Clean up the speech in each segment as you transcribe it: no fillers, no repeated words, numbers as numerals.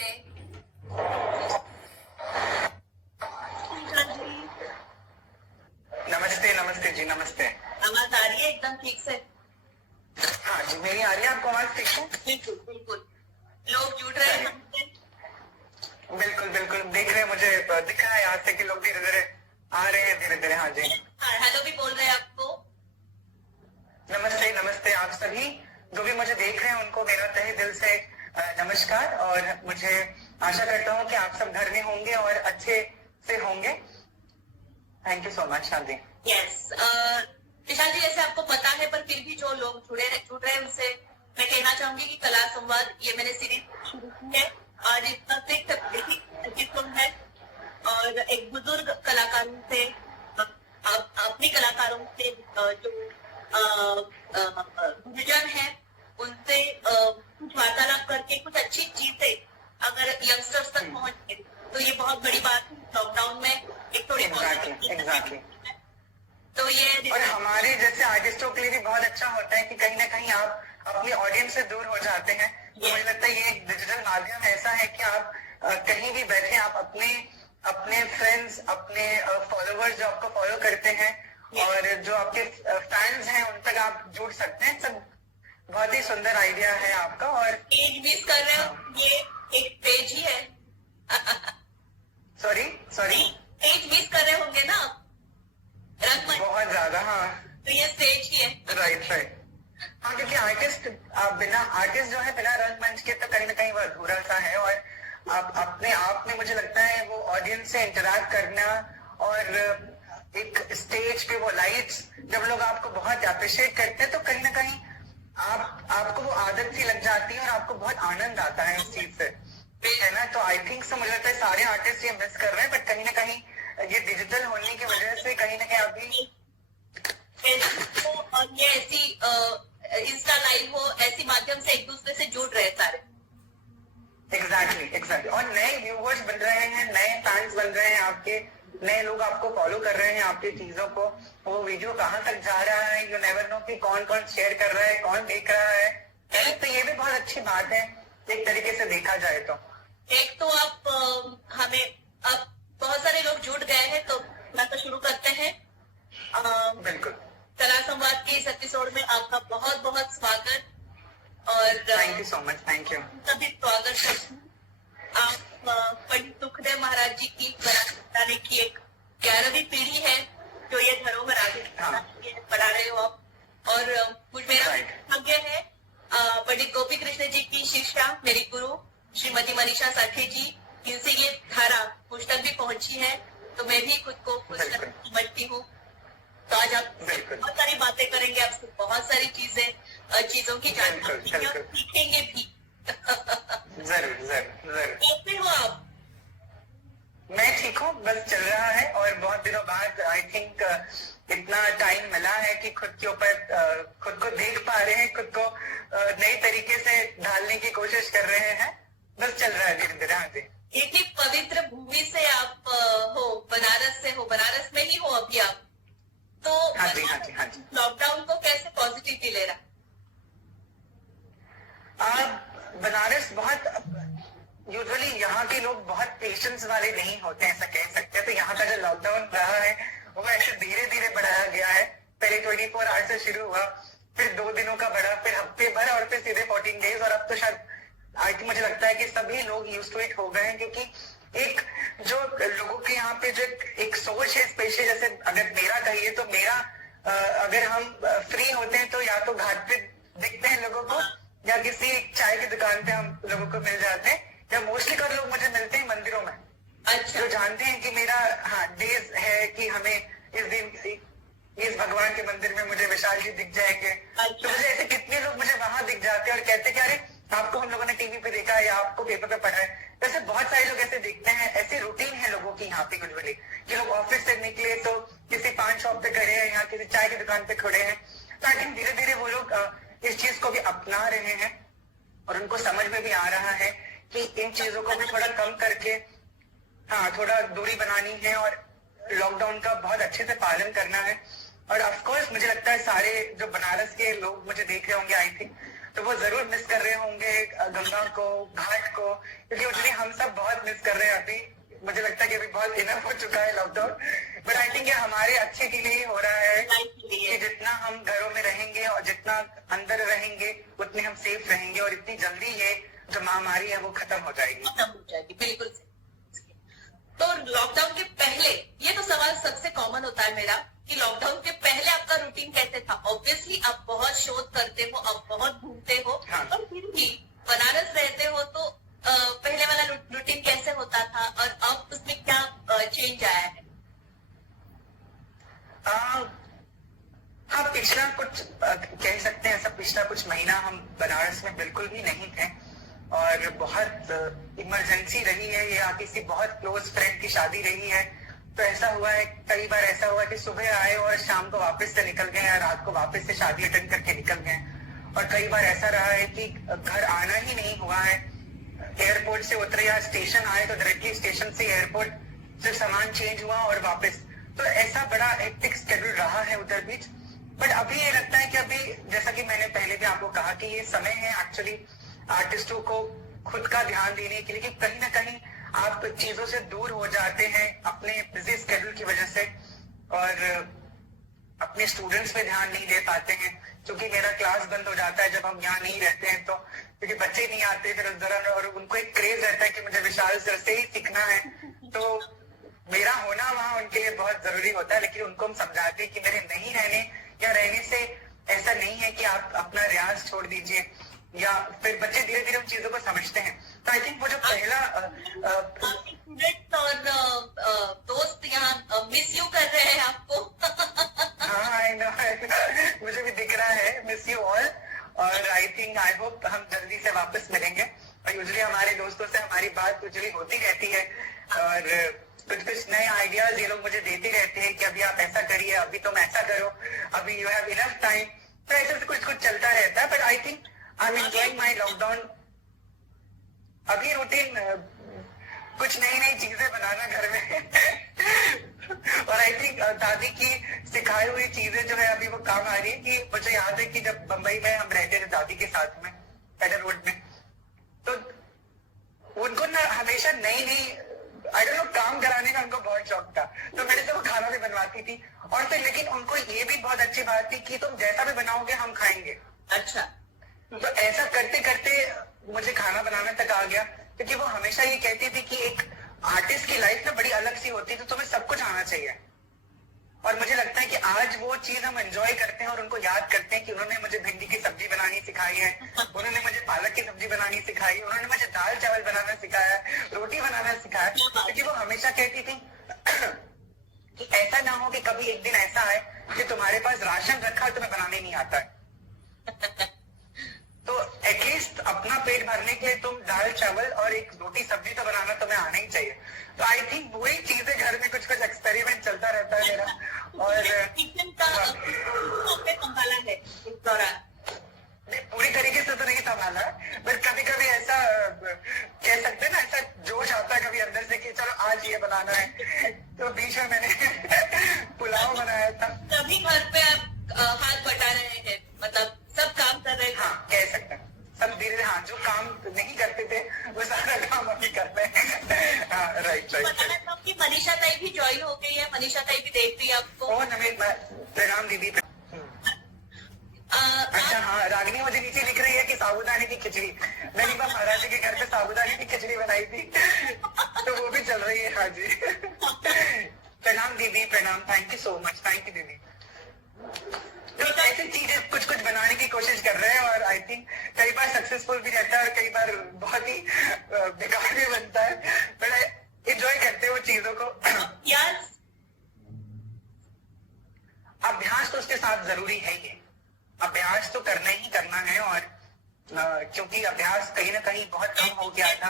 नमस्ते। नमस्ते नमस्ते जी, नमस्ते। आवाज आ रही है एकदम ठीक से? हाँ जी, मेरी आ रही है आपको आवाज ठीक है? बिल्कुल बिल्कुल। लोग जुड़ रहे हैं हमसे। बिल्कुल बिल्कुल, देख रहे हैं, मुझे दिख रहा है यहाँ से कि लोग धीरे धीरे आ रहे हैं, धीरे धीरे। हाँ जी, हाँ, हेलो भी बोल रहे हैं आपको। नमस्ते नमस्ते। आप सभी जो भी मुझे देख रहे हैं उनको मेरा तहे दिल से नमस्कार। और मुझे आशा करता हूँ कि आप सब घर में होंगे और अच्छे से होंगे। Thank you so much. हाँ जी, यस। विशाल जी, जैसे आपको पता है पर फिर भी जो लोग जुड़ रहे हैं उनसे मैं कहना चाहूंगी कि कला संवाद ये मैंने सीरीज शुरू की है और इसका सिर्फ एपिसोड है और एक बुजुर्ग कलाकारों से अपने कलाकारों से जो गुरुजन है उनसे कुछ वार्तालाप करके कुछ अच्छी चीजें अगर यंगस्टर्स तक पहुंचे तो ये बहुत बड़ी बात है। लॉकडाउन में एक थोड़ी एग्जैक्टली। तो ये और हमारे जैसे आर्टिस्टों के लिए भी बहुत अच्छा होता है कि कहीं ना कहीं आप अपनी ऑडियंस से दूर हो जाते हैं। तो मुझे लगता है ये एक डिजिटल माध्यम ऐसा है कि आप कहीं भी बैठे, आप अपने फ्रेंड्स, अपने फॉलोवर्स जो आपको फॉलो करते हैं और जो आपके फैंस हैं उन तक आप जुड़ सकते हैं। सब बहुत ही सुंदर आइडिया है आपका। और पेज मिस कर रहे हो, ये एक पेज ही है। सॉरी पेज मिस कर रहे होंगे ना रंगमंच, बहुत ज्यादा। हाँ, तो ये स्टेज ही है। राइट। हाँ, क्योंकि आर्टिस्ट जो है बिना रंगमंच के तो कहीं ना कहीं वो अधूरा सा है। और आप अपने आप में मुझे लगता है वो ऑडियंस से इंटरैक्ट करना और एक स्टेज पे वो लाइट्स, जब लोग आपको बहुत अप्रिशिएट करते हैं तो कहीं ना कहीं आपको वो आदत सी लग जाती है और आपको बहुत आनंद आता है उस चीज से, है ना। तो आई थिंक सो मुझे लगता है सारे आर्टिस्ट ये मिस कर रहे हैं, बट कहीं ना कहीं ये डिजिटल होने की वजह से कहीं ना कहीं अभी और ये ऐसी इंस्टा लाइव हो, ऐसी माध्यम से एक दूसरे से जुड़ रहे सारे। एग्जैक्टली। और नए व्यूवर्स बन रहे हैं, नए फैंस बन रहे हैं आपके, नए लोग आपको फॉलो कर रहे हैं आपकी चीजों को। वो वीडियो कहाँ तक जा रहा है, यू नेवर नो कि कौन कौन शेयर कर रहा है, कौन देख रहा है। तो ये भी बहुत अच्छी बात है एक तरीके से देखा जाए तो। एक तो आप हमें अब बहुत सारे लोग जुड़ गए हैं तो मैं तो शुरू करते हैं। बिल्कुल। कला संवाद के इस एपिसोड में आपका बहुत बहुत स्वागत और thank you so much. Thank you. सभी स्वागत करती हूँ। आप पंडित सुखदेव महाराज जी की बनाने की एक 11वीं पीढ़ी है जो ये धरोहर आगे बढ़ा रहे हो आप। और मुझ मेरा भाग्य है पंडित गोपी कृष्ण जी की शिष्या मेरी गुरु श्रीमती मनीषा साठे जी, इनसे ये धारा मुझ तक भी पहुंची है, तो मैं भी खुद को खुश समझती हूँ। तो आज आप बहुत सारी बातें करेंगे, आपसे बहुत सारी चीजों की जानकारी और सीखेंगे भी। जरूर। कैसे हो आप? मैं ठीक हूँ, बस चल रहा है। और बहुत दिनों बाद आई थिंक इतना टाइम मिला है कि खुद के ऊपर खुद को देख पा रहे हैं, खुद को नई तरीके से ढालने की कोशिश कर रहे हैं। बस चल रहा है धीरे धीरे। हाँ जी। इतनी पवित्र भूमि से आप हो, बनारस से हो, बनारस में ही हो अभी आप, तो हाँ जी। लॉकडाउन को कैसे पॉजिटिवली ले रहा? बनारस बहुत यूजुअली यहाँ के लोग बहुत पेशेंस वाले नहीं होते, ऐसा कह सकते हैं। तो यहाँ का जो लॉकडाउन रहा है वो ऐसे धीरे धीरे बढ़ाया गया है। पहले 24 आवर्स से शुरू हुआ, फिर 2 दिनों का बढ़ा, फिर हफ्ते भर और फिर सीधे 14 डेज। और अब तो शायद आई थिंक मुझे लगता है कि सभी लोग यूज्ड टू इट हो गए हैं, क्योंकि एक जो लोगों के यहाँ पे जो एक सोच है स्पेशली, जैसे अगर मेरा कहिए तो मेरा अगर हम फ्री होते हैं तो या तो घाट पे दिखते हैं लोगों को या किसी चाय की दुकान पे हम लोगों को मिल जाते हैं, या मोस्टली कर लोग मुझे मिलते हैं मंदिरों में। अच्छा। जो जानते हैं कि मेरा डेज है कि हमें इस दिन इस भगवान के मंदिर में मुझे विशाल जी दिख जाएंगे। तो मुझे ऐसे कितने लोग मुझे वहां दिख जाते हैं और कहते हैं कि अरे आपको हम लोगों ने टीवी पे देखा है या आपको पेपर पे पढ़ा है। वैसे बहुत सारे लोग ऐसे देखते हैं। ऐसी रूटीन है लोगों की यहाँ पे यूजुअली कि लोग ऑफिस से निकले तो किसी पान शॉप पे खड़े हैं या किसी चाय की दुकान पे खड़े हैं। तो आई थिंक धीरे धीरे वो लोग इस चीज को भी अपना रहे हैं और उनको समझ में भी आ रहा है कि इन चीजों को भी थोड़ा कम करके थोड़ा दूरी बनानी है और लॉकडाउन का बहुत अच्छे से पालन करना है। और ऑफ कोर्स मुझे लगता है सारे जो बनारस के लोग मुझे देख रहे होंगे आई थिंक तो वो जरूर मिस कर रहे होंगे गंगा को, घाट को, क्योंकि यूजुअली हम सब बहुत मिस कर रहे हैं अभी। मुझे लगता है कि अभी बहुत इनफ हो चुका है लॉकडाउन, बट आई थिंक ये हमारे अच्छे के लिए ही हो रहा है कि जितना हम घरों में रहेंगे और जितना अंदर रहेंगे उतने हम सेफ रहेंगे और इतनी जल्दी ये जो महामारी है वो खत्म हो जाएगी। बिल्कुल। तो लॉकडाउन के पहले, ये तो सवाल सबसे कॉमन होता है मेरा कि लॉकडाउन के पहले आपका रूटीन कैसे था? ऑब्वियसली आप बहुत शोध करते हो, आप बहुत घूमते हो, और फिर भी बनारस रहते हो, तो पहले वाला रूटीन कैसे होता था और अब उसमें क्या चेंज आया है? हाँ, पिछला कुछ कह सकते हैं ऐसा, पिछला कुछ महीना हम बनारस में बिल्कुल भी नहीं थे और बहुत इमरजेंसी रही है, या किसी बहुत क्लोज फ्रेंड की शादी रही है, तो ऐसा हुआ है, कई बार ऐसा हुआ कि सुबह आए और शाम को वापस से निकल गए या रात को वापस से शादी अटेंड करके निकल गए। और कई बार ऐसा रहा है कि घर आना ही नहीं हुआ है, एयरपोर्ट से उतरे या स्टेशन आए तो डायरेक्टली स्टेशन से एयरपोर्ट सिर्फ सामान चेंज हुआ और वापस। तो ऐसा बड़ा हेक्टिक शेड्यूल रहा है उधर बीच। बट अभी ये लगता है कि अभी, जैसा कि मैंने पहले भी आपको कहा, कि ये समय है एक्चुअली आर्टिस्टों को खुद का ध्यान देने के लिए, कि कहीं ना कहीं आप चीजों से दूर हो जाते हैं अपने बिजी स्केड्यूल की वजह से और अपने स्टूडेंट्स पे ध्यान नहीं दे पाते हैं। क्योंकि मेरा क्लास बंद हो जाता है जब हम यहाँ नहीं रहते हैं, तो क्योंकि बच्चे नहीं आते फिर उस दौरान, और उनको एक क्रेज रहता है कि मुझे विशाल सर से ही सीखना है, तो मेरा होना वहाँ उनके लिए बहुत जरूरी होता है। लेकिन उनको हम समझाते हैं कि मेरे नहीं रहने या रहने से ऐसा नहीं है कि आप अपना रियाज छोड़ दीजिए, या फिर बच्चे धीरे धीरे उन चीजों को समझते हैं। तो आई थिंक वो जो पहला स्टूडेंट्स और दोस्त यहाँ मिस यू कर रहे हैं आपको। हाँ, आई नो, मुझे भी दिख रहा है, मिस यू ऑल। और आई थिंक, आई होप हम जल्दी से वापस मिलेंगे। और यूजुअली हमारे दोस्तों से हमारी बात यूजुअली होती रहती है और कुछ कुछ नए आइडियाज ये लोग मुझे देते रहते हैं कि अभी आप ऐसा करिए, अभी तुम ऐसा करो, अभी यू हैव इनफ टाइम। तो ऐसे तो कुछ कुछ चलता रहता है। But I think I am enjoying my lockdown. अभी रूटीन कुछ नई नई चीजें बनाना घर में और आई थिंक दादी की सिखाई हुई चीजें जो है अभी वो काम आ रही है। कि मुझे याद है कि जब बम्बई में हम रहते थे दादी के साथ में पेडर रोड में, तो उनको ना हमेशा नई नई आई डोंट नो काम कराने का उनको बहुत शौक था। तो मेरे से वो खाना भी बनवाती थी और फिर, लेकिन उनको ये भी बहुत अच्छी बात थी कि तुम जैसा भी बनाओगे हम खाएंगे। अच्छा। तो ऐसा करते करते मुझे खाना बनाना तक आ गया, क्योंकि वो हमेशा ये कहती थी कि एक आर्टिस्ट की लाइफ ना बड़ी अलग सी होती है, तो तुम्हें सब कुछ आना चाहिए। और मुझे लगता है कि आज वो चीज हम एंजॉय करते हैं और उनको याद करते हैं कि उन्होंने मुझे भिंडी की सब्जी बनानी सिखाई है, उन्होंने मुझे पालक की सब्जी बनानी सिखाई, उन्होंने मुझे दाल चावल बनाना सिखाया, रोटी बनाना सिखाया। क्योंकि वो हमेशा कहती थी कि ऐसा ना हो कि कभी एक दिन ऐसा है कि तुम्हारे पास राशन रखा है तुम्हें बनाने नहीं आता है, तो एटलीस्ट अपना पेट भरने के लिए तुम दाल चावल और एक रोटी सब्जी तो बनाना तुम्हें आना ही चाहिए। तो आई थिंक वही चीजें घर में कुछ कुछ एक्सपेरिमेंट चलता रहता है मेरा। और किचन का आपने संभाला है इस दौरान? पूरी तरीके से तो नहीं संभाला, बट कभी कभी ऐसा कह सकते हैं ना, ऐसा जोश आता है कभी अंदर से कि चलो आज ये बनाना है। तो बीच में मैंने पुलाव बनाया था। तभी घर पे आप हाथ बटा रहे हैं, मतलब सब काम कर रहे हैं? हाँ, कह सकते हैं सब धीरे। हाँ, जो काम नहीं करते थे वो सारा काम अभी करते हैं। हाँ, राइट। बताना चाहूँ कि मनीषा ताई भी ज्वाइन हो गई है, मनीषा ताई भी देख रही है आपको। ओ नमित, प्रणाम दीदी। अच्छा, हाँ, रागिनी मुझे नीचे लिख रही है कि साबूदाने की खिचड़ी, मैंने बार महाराज जी के घर पे साबूदाने की खिचड़ी बनाई थी, तो वो भी चल रही है। हाँ जी, प्रणाम दीदी, प्रणाम, thank you so much, thank you दीदी। तो ऐसी चीजें कुछ कुछ बनाने की कोशिश कर रहे हैं और आई थिंक कई बार सक्सेसफुल भी रहता है और कई बार बहुत ही बेकार भी बनता है, बट एंजॉय करते हैं वो चीजों को। अभ्यास तो उसके साथ जरूरी है ही, अभ्यास तो करना ही करना है। और क्योंकि अभ्यास कहीं ना कहीं बहुत कम हो गया था।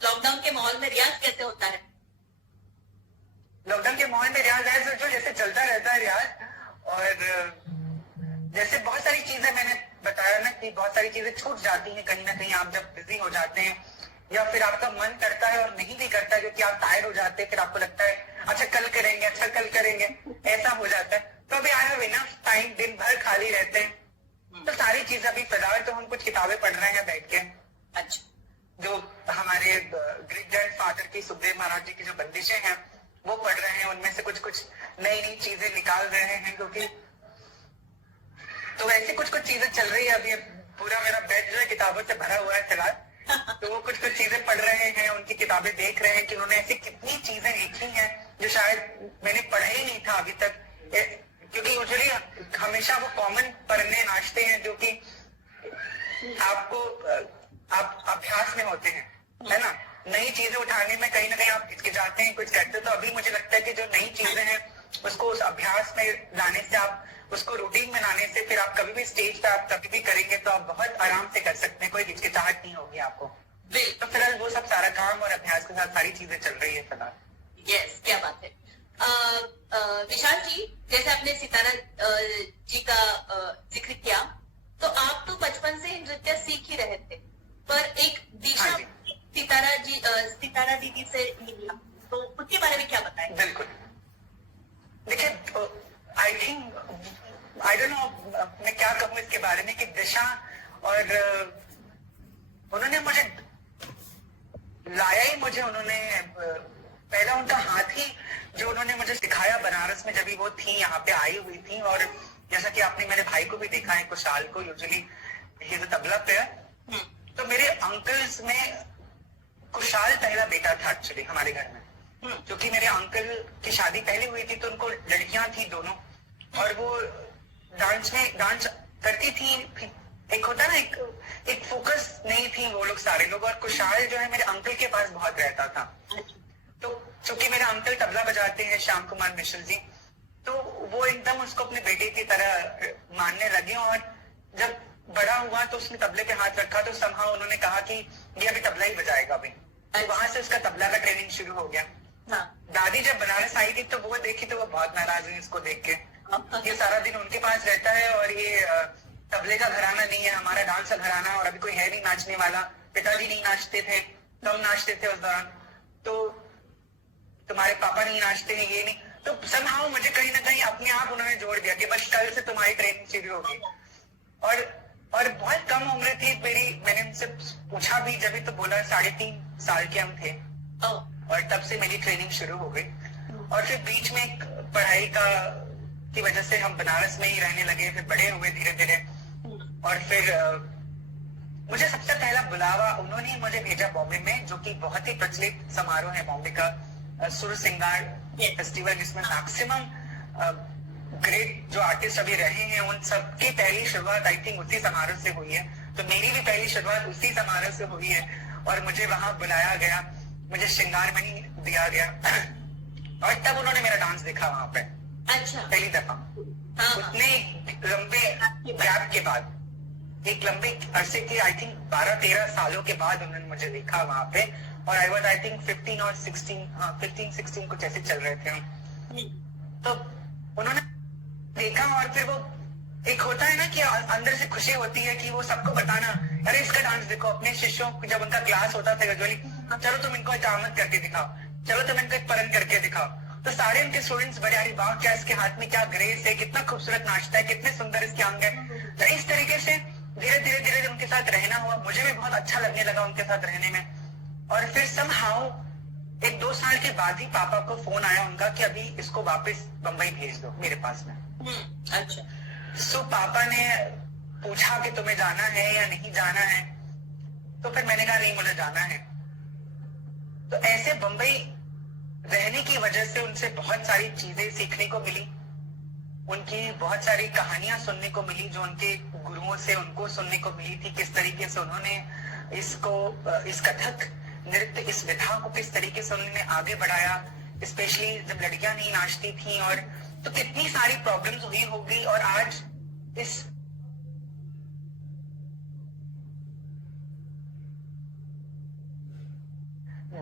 लॉकडाउन के माहौल में रियाज कैसे होता है? लॉकडाउन के माहौल में रियाज है जो जैसे चलता रहता है रियाज। और जैसे बहुत सारी चीजें मैंने बताया ना कि बहुत सारी चीजें छूट जाती हैं कहीं ना कहीं आप जब बिजी हो जाते हैं, या फिर आपका मन करता है और नहीं भी करता है क्योंकि आप टायर्ड हो जाते हैं, फिर आपको लगता है अच्छा कल करेंगे, अच्छा कल करेंगे, ऐसा हो जाता है। तो अभी आई हैव इनफ टाइम, दिन भर खाली रहते हैं तो सारी चीजें अभी फिलहाल तो हम कुछ किताबें पढ़ रहे हैं बैठ के, अच्छा, जो हमारे ग्रेट ग्रैंड फादर की सुखदेव महाराज जी की जो बंदिशें हैं वो पढ़ रहे हैं, उनमें से कुछ कुछ नई नई चीजें निकाल रहे हैं, क्योंकि तो ऐसी कुछ कुछ चीजें चल रही है। अभी पूरा मेरा बेड जो है किताबों से भरा हुआ है फिलहाल, तो वो कुछ कुछ चीजें पढ़ रहे हैं, उनकी किताबें देख रहे हैं कि उन्होंने ऐसी कितनी चीजें लिखी हैं जो शायद मैंने पढ़ा ही नहीं था अभी तक, क्योंकि यूजुअली हमेशा वो कॉमन पढ़ने नाचते हैं जो कि आपको आप अभ्यास में होते हैं, है ना। नई चीजें उठाने में कहीं ना कहीं आप हिचकिचाते हैं, कुछ करते हो। तो अभी मुझे लगता है कि जो नई चीजें हैं उसको उस अभ्यास में लाने से, आप उसको रूटीन में लाने से, फिर आप कभी भी स्टेज पे आप कभी भी करेंगे तो आप बहुत आराम से कर सकते हैं, कोई हिचकिचाहट नहीं होगी आपको। तो फिलहाल वो सब सारा काम और अभ्यास के साथ सारी चीजें चल रही है फिलहाल। यस, क्या बात है। विशाल जी, जैसे आपने सितारा जी का जिक्र किया, तो आप तो बचपन से नृत्य सीख ही रहे थे, पर एक दिशा हाँ जी। सितारा दीदी से मिली, तो उसके बारे में क्या बताएं? बिल्कुल, देखिए आई थिंक आई डोंट नो मैं क्या कहूँ इसके बारे में, कि दिशा और उन्होंने मुझे लाया ही, मुझे उन्होंने पहला उनका हाथ ही जो उन्होंने मुझे सिखाया बनारस में, जब वो थी यहाँ पे आई हुई थी। और जैसा कि आपने मेरे भाई को भी देखा है, कुशाल को, usually he is tabla player, तो मेरे अंकल्स में कुशाल पहला बेटा था एक्चुअली हमारे घर में, क्योंकि मेरे अंकल की शादी पहले हुई थी तो उनको लड़कियां थी दोनों, और वो डांस करती थी। एक होता ना, एक फोकस नहीं थी वो लोग सारे लोग, और कुशाल जो है मेरे अंकल के पास बहुत रहता था। तो चूंकि मेरे अंकल तबला बजाते हैं, श्याम कुमार मिश्र जी, तो वो एकदम उसको अपने बेटे की तरह मानने लगे। और जब बड़ा हुआ तो उसने तबले पे हाथ रखा, तो समहाउ उन्होंने कहा कि ये अभी तबला ही बजाएगा अभी, तो वहां से उसका तबला का ट्रेनिंग शुरू हो गया। दादी जब बनारस आई थी तो वो देखी तो वो बहुत नाराज हुई इसको देख के, ये सारा दिन उनके पास रहता है और ये तबले का घराना नहीं है, हमारा डांस का घराना, और अभी कोई है नहीं नाचने वाला, पिताजी नहीं नाचते थे, कम नाचते थे उस दौरान, तो तुम्हारे पापा नहीं नाचते हैं, ये नहीं। तो समहाउ मुझे कहीं ना कहीं अपने आप उन्होंने जोड़ दिया कि बस कल से तुम्हारी ट्रेनिंग शुरू होगी। और बहुत कम उम्र थी मेरी, मैंने उनसे पूछा भी जब, तो बोला 3.5 साल के हम थे, और तब से मेरी ट्रेनिंग शुरू हो गई। और फिर बीच में पढ़ाई की वजह से हम बनारस में ही रहने लगे, फिर बड़े हुए धीरे धीरे, और फिर मुझे सबसे पहला बुलावा उन्होंने ही मुझे भेजा बॉम्बे में, जो कि बहुत ही प्रचलित समारोह है बॉम्बे का, सुर सिंगार फेस्टिवल, जिसमें मैक्सिमम ग्रेट जो आर्टिस्ट अभी रहे हैं उन सबकी पहली शुरुआत आई थिंक उसी समारोह से हुई है। तो मेरी भी पहली शुरुआत उसी समारोह से हुई है, और मुझे वहां बुलाया गया, मुझे श्रृंगार मणि दिया गया, और तब उन्होंने मेरा डांस देखा वहां पे। अच्छा, पहली दफा उतने लंबे गैप के बाद, एक लंबे अरसे के, आई थिंक 12-13 सालों के बाद उन्होंने मुझे देखा वहां पे, और आई वॉज आई थिंक 15 और 16 कुछ ऐसे चल रहे थे हम। तो उन्होंने देखा, और फिर वो एक होता है ना कि अंदर से खुशी होती है कि वो सबको बताना, अरे इसका डांस देखो, अपने शिष्यों को, जब उनका क्लास होता था यूजुअली, चलो तुम इनको चामत करके दिखाओ, चलो तुम इनको एक परन करके दिखाओ, तो सारे उनके स्टूडेंट्स बड़े, अरे वाह क्या इसके हाथ में क्या ग्रेस है, कितना खूबसूरत नाचता है, कितने सुंदर इसके अंग है। तो इस तरीके से धीरे धीरे धीरे उनके साथ रहना हुआ, मुझे भी बहुत अच्छा लगने लगा उनके साथ रहने में। और फिर समहाउ 1-2 साल के बाद ही पापा को फोन आया उनका कि अभी इसको वापस बंबई भेज दो मेरे पास में। अच्छा। सो पापा ने पूछा कि तुम्हें जाना है या नहीं जाना है, तो फिर मैंने कहा नहीं, मुझे जाना है। तो ऐसे बंबई रहने की वजह से उनसे बहुत सारी चीजें सीखने को मिली, उनकी बहुत सारी कहानियां सुनने को मिली जो उनके गुरुओं से उनको सुनने को मिली थी, किस तरीके से उन्होंने इस कथक नृत्य, इस विधा को किस तरीके से उन्होंने आगे बढ़ाया, स्पेशली जब लड़कियां नहीं नाचती थी, और तो कितनी सारी प्रॉब्लम्स हुई होगी। और आज इस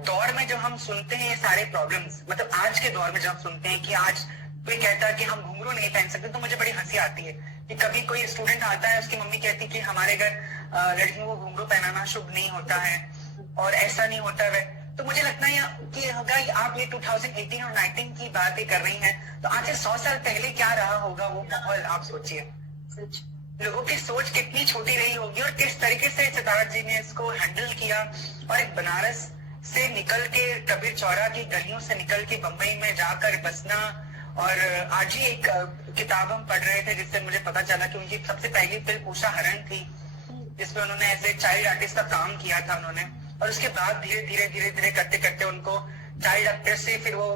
दौर में जो हम सुनते हैं ये सारे प्रॉब्लम्स, मतलब आज के दौर में जब हम सुनते हैं कि आज कोई कहता है कि हम घुंघरू नहीं पहन सकते, तो मुझे बड़ी हंसी आती है कि कभी कोई स्टूडेंट आता है, उसकी मम्मी कहती है कि हमारे घर लड़कियों को घुंघरू पहनाना शुभ नहीं होता है और ऐसा नहीं होता है। तो मुझे लगता है कि अगर आप ये 2018 और 19 की बातें कर रही हैं, तो आज से 100 साल पहले क्या रहा होगा वो माहौल, आप सोचिए। लोगों की सोच कितनी छोटी रही होगी और किस तरीके से सितारत जी ने इसको हैंडल किया और एक बनारस से निकल के कबीर चौरा की गलियों से निकल के बम्बई में जाकर बसना। और आज ही एक किताब हम पढ़ रहे थे जिससे मुझे पता चला कि उनकी सबसे पहली फिल्म उषा हरण थी, जिसमें उन्होंने ऐसे चाइल्ड आर्टिस्ट का काम किया था उन्होंने। और उसके बाद धीरे धीरे करते करते उनको चाइल्ड एक्टर से फिर वो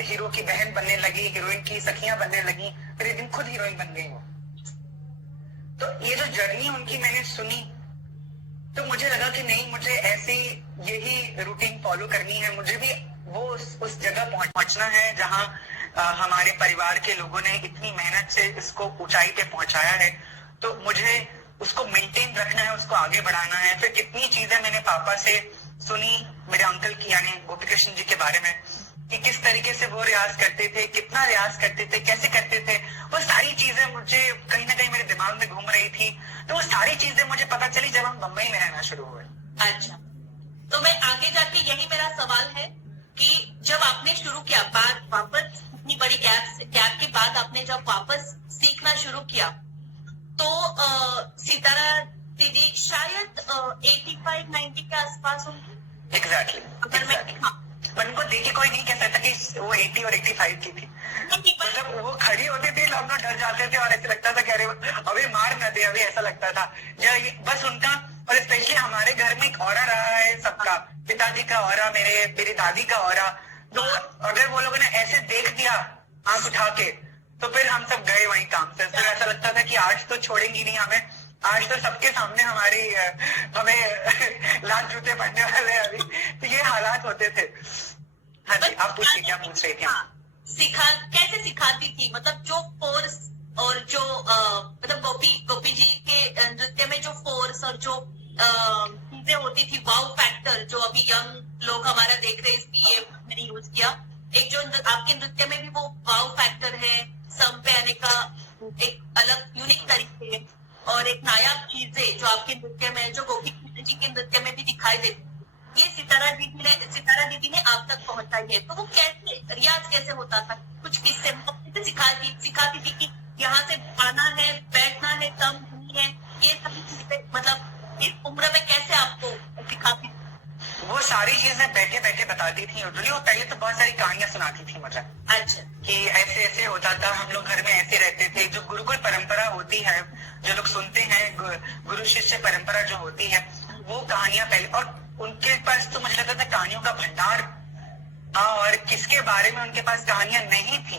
हीरो की बहन बनने लगी, हीरोइन की सखियां बनने लगी, फिर एक दिन खुद हीरोइन बन गई वो। तो ये जो जर्नी उनकी मैंने सुनी तो मुझे लगा कि नहीं, मुझे ऐसी यही रूटीन फॉलो करनी है। मुझे भी वो उस जगह पहुंचना है जहां हमारे परिवार के लोगों ने इतनी मेहनत से इसको ऊंचाई पे पहुंचाया है। तो मुझे उसको मेंटेन रखना है, उसको आगे बढ़ाना है। फिर कितनी चीजें मैंने पापा से सुनी, मेरे अंकल की यानी गोपी कृष्ण जी के बारे में, कि किस तरीके से वो रियाज करते थे, कितना रियाज करते थे, कैसे करते थे। वो सारी चीजें मुझे कहीं ना कहीं मेरे दिमाग में घूम रही थी। तो वो सारी चीजें मुझे पता चली जब हम बम्बई में रहना शुरू हुए। अच्छा, तो मैं आगे जाके यही मेरा सवाल है कि जब आपने शुरू किया, बाद वापस इतनी बड़ी गैप के बाद आपने जब वापस सीखना शुरू किया, तो सितारा दीदी शायद 85-90 के आसपास होंगी। एग्जैक्टली। पर उनको देख के कोई नहीं कह सकता कि वो 80 और 85 की थी। मतलब वो खड़ी होती थी, हम लोग डर जाते थे और ऐसे लगता था कि अरे अभी मार न दे, अभी ऐसा लगता था। बस उनका, और स्पेशली हमारे घर में एक ऑरा रहा है सबका, पिताजी का ऑरा, मेरी दादी का ऑरा। तो अगर वो लोगों ने ऐसे देख दिया आंख उठा के, तो फिर हम सब गए वहीं काम से। फिर ऐसा लगता था कि आज तो छोड़ेंगी नहीं हमें, आज तो सबके सामने हमें लात जूते पड़ने वाले अभी। तो ये हालात होते थे। हाँ जी, आप पूछिए क्या पूछ रही थी? कैसे सिखाती थी, मतलब जो फोर्स और जो मतलब गोपी जी के नृत्य में जो फोर्स और जो चीजें होती थी, वाव फैक्टर, जो अभी यंग लोग हमारा देख रहे हैं इसलिए मैंने यूज किया। एक जो आपके नृत्य में भी वो वाव फैक्टर है, सम पे आने का एक अलग यूनिक तरीके, और एक नायाब चीजें जो आपके नृत्य में, जो गोपी कृष्ण जी के नृत्य में भी दिखाई देती, ये सितारा दीदी ने आप तक पहुंचाई है। तो वो कैसे रियाज कैसे होता था, कुछ किस्से मतलब सिखाती थी कि यहाँ से आना है, बैठना है, कम नहीं है, ये सभी चीजें मतलब इस उम्र में कैसे आपको सिखाती थी? वो सारी चीजें बैठे बैठे बताती थी। वो पहले तो बहुत सारी कहानियां सुनाती थी मुझे। अच्छा। कि ऐसे ऐसे होता था, हम लोग घर में ऐसे रहते थे। जो गुरुकुल परंपरा होती है, जो लोग सुनते हैं, गुरु शिष्य परंपरा जो होती है, वो कहानियां पहले, और उनके पास तो मुझे लगता था कहानियों का भंडार था, और किसके बारे में उनके पास कहानियां नहीं थी।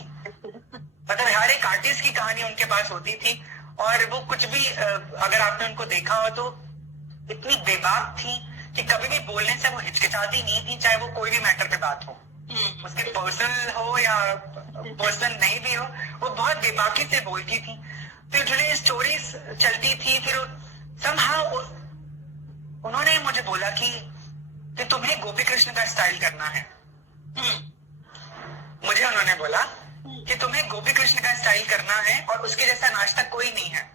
मतलब हर एक आर्टिस्ट की कहानी उनके पास होती थी, और वो कुछ भी अगर आपने उनको देखा हो तो इतनी बेबाक थी कि कभी भी बोलने से वो हिचकिचाती नहीं थी, चाहे वो कोई भी मैटर पे बात हो, उसके पर्सनल हो या पर्सनल नहीं भी हो, वो बहुत बेबाकी से बोलती थी। फिर जो स्टोरीज चलती थी, फिर somehow उन्होंने मुझे बोला कि तुम्हें गोपी कृष्ण का स्टाइल करना है। मुझे उन्होंने बोला कि तुम्हें गोपी कृष्ण का स्टाइल करना है और उसके जैसा नाचता कोई नहीं है,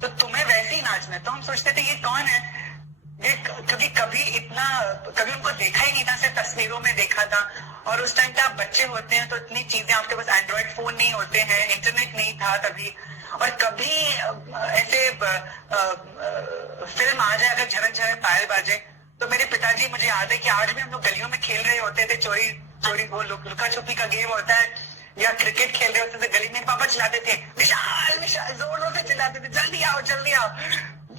तो तुम्हें वैसे ही नाचना है। तो हम सोचते थे ये कौन है, ये क्योंकि कभी उनको देखा ही नहीं था, सिर्फ तस्वीरों में देखा था। और उस टाइम पे आप बच्चे होते हैं तो इतनी चीजें, आपके पास एंड्रॉइड फोन नहीं होते हैं, इंटरनेट नहीं था तभी, और कभी ऐसे फिल्म आ जाए, अगर झरक झरक पायल बाजे, तो मेरे पिताजी, मुझे याद है कि आज भी हम लोग गलियों में खेल रहे होते थे, चोरी वो लुका छुपी का गेम होता है, या क्रिकेट खेल रहे होते थे गली में, पापा चिल्लाते थे विशाल विशाल, जोरों से चिल्लाते थे, जल्दी आओ जल्दी आओ।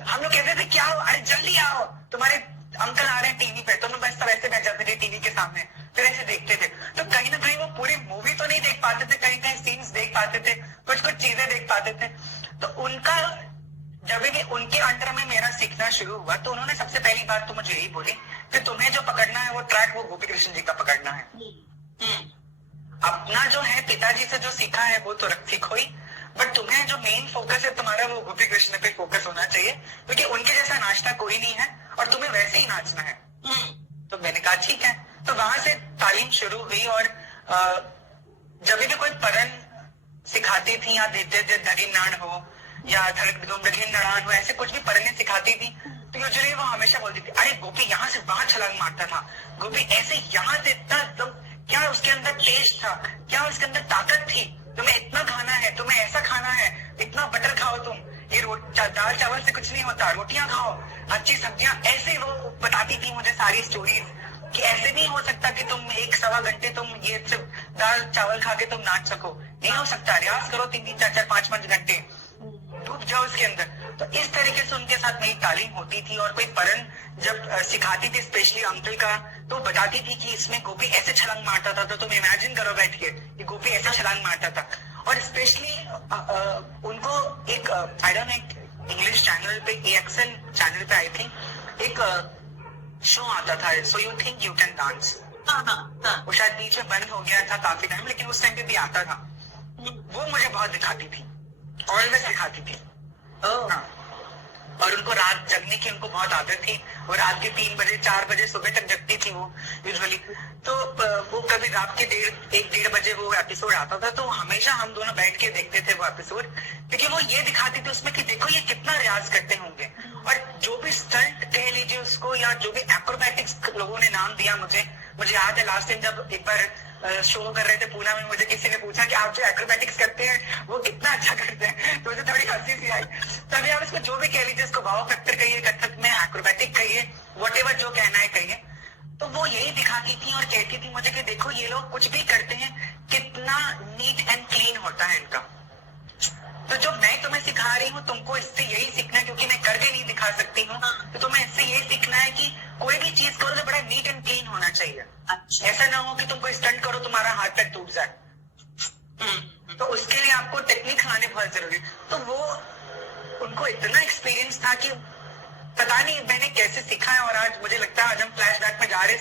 हम लोग कहते थे क्या हो, अरे जल्दी आओ, तुम्हारे अंकल आ रहे हैं टीवी पे। तो हम बस ऐसे बैठ जाते थे टीवी के सामने, फिर ऐसे देखते थे। तो कहीं ना कहीं वो पूरी मूवी तो नहीं देख पाते थे, कहीं कहीं सीन्स देख पाते थे, कुछ चीजें देख पाते थे। तो उनका जब भी उनके अंडर में मेरा सीखना शुरू हुआ, तो उन्होंने सबसे पहली बात तो मुझे यही बोली कि तुम्हें जो पकड़ना है वो ट्रैक, वो गोपी कृष्ण जी का पकड़ना है। अपना जो है पिताजी से जो सीखा है वो तो सीखो ही, बट तुम्हें जो मेन फोकस है तुम्हारा, वो गोपी कृष्ण पे फोकस होना चाहिए, क्योंकि उनके जैसा नाचता कोई नहीं है और तुम्हें वैसे ही नाचना है। तो मैंने कहा ठीक है। तो वहां से तालीम शुरू हुई, और जब भी कोई परन सिखाती थी, या धगिन नान हो या धगिन नड़ान हो, ऐसे कुछ भी परने सिखाती थी, तो यूजुअली वो हमेशा बोलती थी, अरे गोपी यहाँ से बाहर छलांग मारता था, गोपी ऐसे यहाँ से इतना क्या उसके अंदर तेज था, क्या उसके अंदर ताकत थी, तुम्हें इतना खाना है, तुम्हें ऐसा खाना है, इतना बटर खाओ तुम, ये दाल चावल से कुछ नहीं होता, रोटियां खाओ, अच्छी सब्जियां। ऐसे वो बताती थी मुझे सारी स्टोरीज कि ऐसे नहीं हो सकता कि तुम 1-1.25 घंटे तुम ये सिर्फ दाल चावल खा के तुम नाच सको, नहीं हो सकता, रियाज करो 3-3, 4-4, 5-5 घंटे, डूब जाओ इसके अंदर। तो इस तरीके से उनके साथ मेरी तालीम होती थी। और कोई परन जब सिखाती थी, स्पेशली अंकल का, तो बताती थी कि इसमें गोपी ऐसे छलांग मारता था, तो तुम इमेजिन करो बैठ के कि गोपी ऐसे छलांग मारता था। और स्पेशली उनको एक आई डोंट नो इंग्लिश चैनल पे, AXN चैनल पे आई थिंक एक शो आता था, so you think you can dance. वो शायद बीच में बंद हो गया था काफी टाइम, लेकिन उस टाइम पे भी आता था। वो मुझे बहुत दिखाती थी, ऑलवेज दिखाती थी। हाँ। और उनको रात जगने की उनको बहुत आदत थी, और रात के 3 बजे 4 बजे सुबह तक जगती थी वो यूजुअली। तो वो कभी रात के 1-1:30 बजे वो एपिसोड आता था, तो हमेशा हम दोनों बैठ के देखते थे वो एपिसोड, क्योंकि वो ये दिखाती थी उसमें कि देखो ये कितना रियाज करते होंगे। और जो भी स्टंट कह लीजिए उसको, या जो भी एक्रोबैटिक्स लोगों ने नाम दिया मुझे याद है लास्ट टाइम जब एक बार शो कर रहे थे पूना में, मुझे किसी ने पूछा कि आप जो एक्रोबैटिक्स करते हैं वो कितना अच्छा करते हैं, तो मुझे थोड़ी हंसी सी आई। तभी आप इसको जो भी कह लीजिए, इसको वाव फैक्टर कहिए, कथक में एक्रोबैटिक कहिए, व्हाटएवर जो कहना है कहिए, तो वो यही दिखाती थी और कहती थी मुझे कि देखो ये लोग कुछ भी करते हैं, कितना नीट एंड क्लीन होता है इनका। तो जो मैं तुम्हें सिखा रही हूँ, तुमको इससे यही सीखना है, क्योंकि मैं करके नहीं दिखा सकती हूँ, तो तुम्हें इससे यही सीखना है कि कोई भी चीज करो तो बड़ा नीट एंड क्लीन होना चाहिए। अच्छा। ऐसा ना हो कि तुम कोई स्टंट करो तुम्हारा हाथ पैर टूट जाए। तो उसके लिए आपको टेक्निक आने बहुत जरूरी। तो वो उनको इतना एक्सपीरियंस था कि पता नहीं मैंने कैसे सीखा है। और आज मुझे लगता है आज हम फ्लैशबैक में जा रहे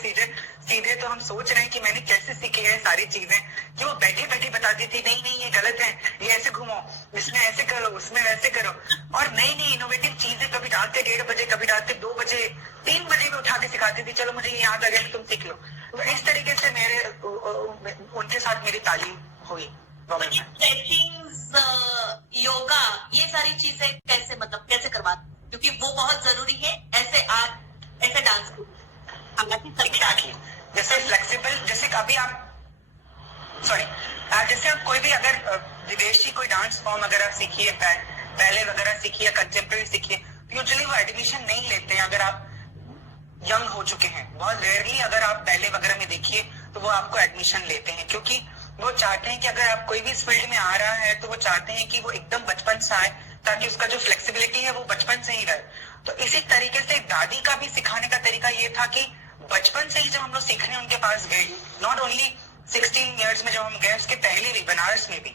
सीधे तो हम सोच रहे हैं कि मैंने कैसे सीखी है सारी चीजें, कि वो बैठी बैठी बताती थी नहीं नहीं ये गलत है, ये ऐसे घूमो, इसमें ऐसे करो, उसमें वैसे करो। और नई नई इनोवेटिव चीजें कभी रात के 1:30 बजे, कभी रात के 2 बजे, 3 बजे भी उठा के सिखाती थी, चलो मुझे ये याद आ गया तुम सीख लो। तो इस तरीके से उनके साथ मेरी तालीम हुई। योगा, ये सारी चीजें कैसे, मतलब कैसे करवाते, क्योंकि वो बहुत जरूरी है। ऐसे डांस को एग्जैक्टली, जैसे फ्लेक्सिबल, जैसे कभी आप जैसे आप कोई भी अगर विदेशी कोई डांस फॉर्म अगर आप सीखिए, बैले वगैरह सीखिए, कंटेम्प्रेरी सीखिए, यूजुअली वो एडमिशन नहीं लेते हैं अगर आप यंग हो चुके हैं। बहुत रेयरली अगर आप बैले वगैरह में देखिए तो वो आपको एडमिशन लेते हैं, क्योंकि वो चाहते हैं कि अगर आप कोई भी इस फील्ड में आ रहा है तो वो चाहते हैं कि वो एकदम बचपन से आए, ताकि उसका जो फ्लेक्सिबिलिटी है वो बचपन से ही रहे। तो इसी तरीके से दादी का भी सिखाने का तरीका ये था कि बचपन से ही जब हम लोग सीखने उनके पास गए, नॉट ओनली 16 इयर्स में जब हम गए, उसके पहले भी बनारस में भी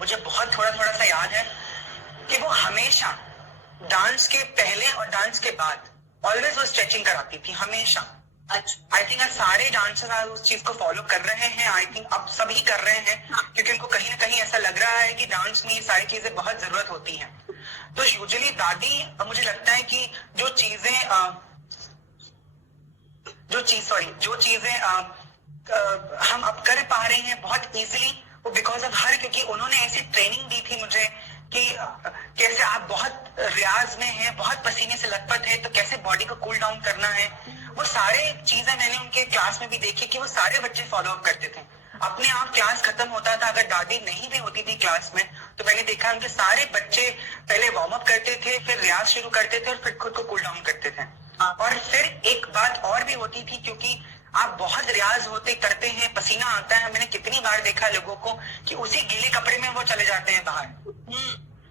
मुझे बहुत थोड़ा सा याद है कि वो हमेशा डांस के पहले और डांस के बाद ऑलवेज वो स्ट्रेचिंग कराती थी हमेशा। अच्छा, आई थिंक आज सारे डांसर्स उस चीज को फॉलो कर रहे हैं, आई थिंक अब सभी कर रहे हैं, क्योंकि उनको कहीं ना कहीं ऐसा लग रहा है कि डांस में ये सारी चीजें बहुत जरूरत होती हैं। तो यूजुअली दादी, मुझे लगता है कि जो चीजें हम अब कर पा रहे हैं बहुत इजीली, वो बिकॉज ऑफ हर, क्योंकि उन्होंने ऐसी ट्रेनिंग दी थी मुझे कि कैसे आप बहुत रियाज में हैं, बहुत पसीने से लथपथ है, तो कैसे बॉडी को कूल डाउन करना है। वो सारे चीजें मैंने उनके क्लास में भी देखी कि वो सारे बच्चे फॉलो अप करते थे। अपने आप क्लास खत्म होता था, अगर दादी नहीं भी होती थी क्लास में, तो मैंने देखा उनके सारे बच्चे पहले वार्म अप करते थे, फिर रियाज शुरू करते थे और फिर खुद को कूल डाउन करते थे। और फिर एक बात और भी होती थी, क्योंकि आप बहुत रियाज होते करते हैं, पसीना आता है, मैंने कितनी बार देखा लोगों को कि उसी गीले कपड़े में वो चले जाते हैं बाहर।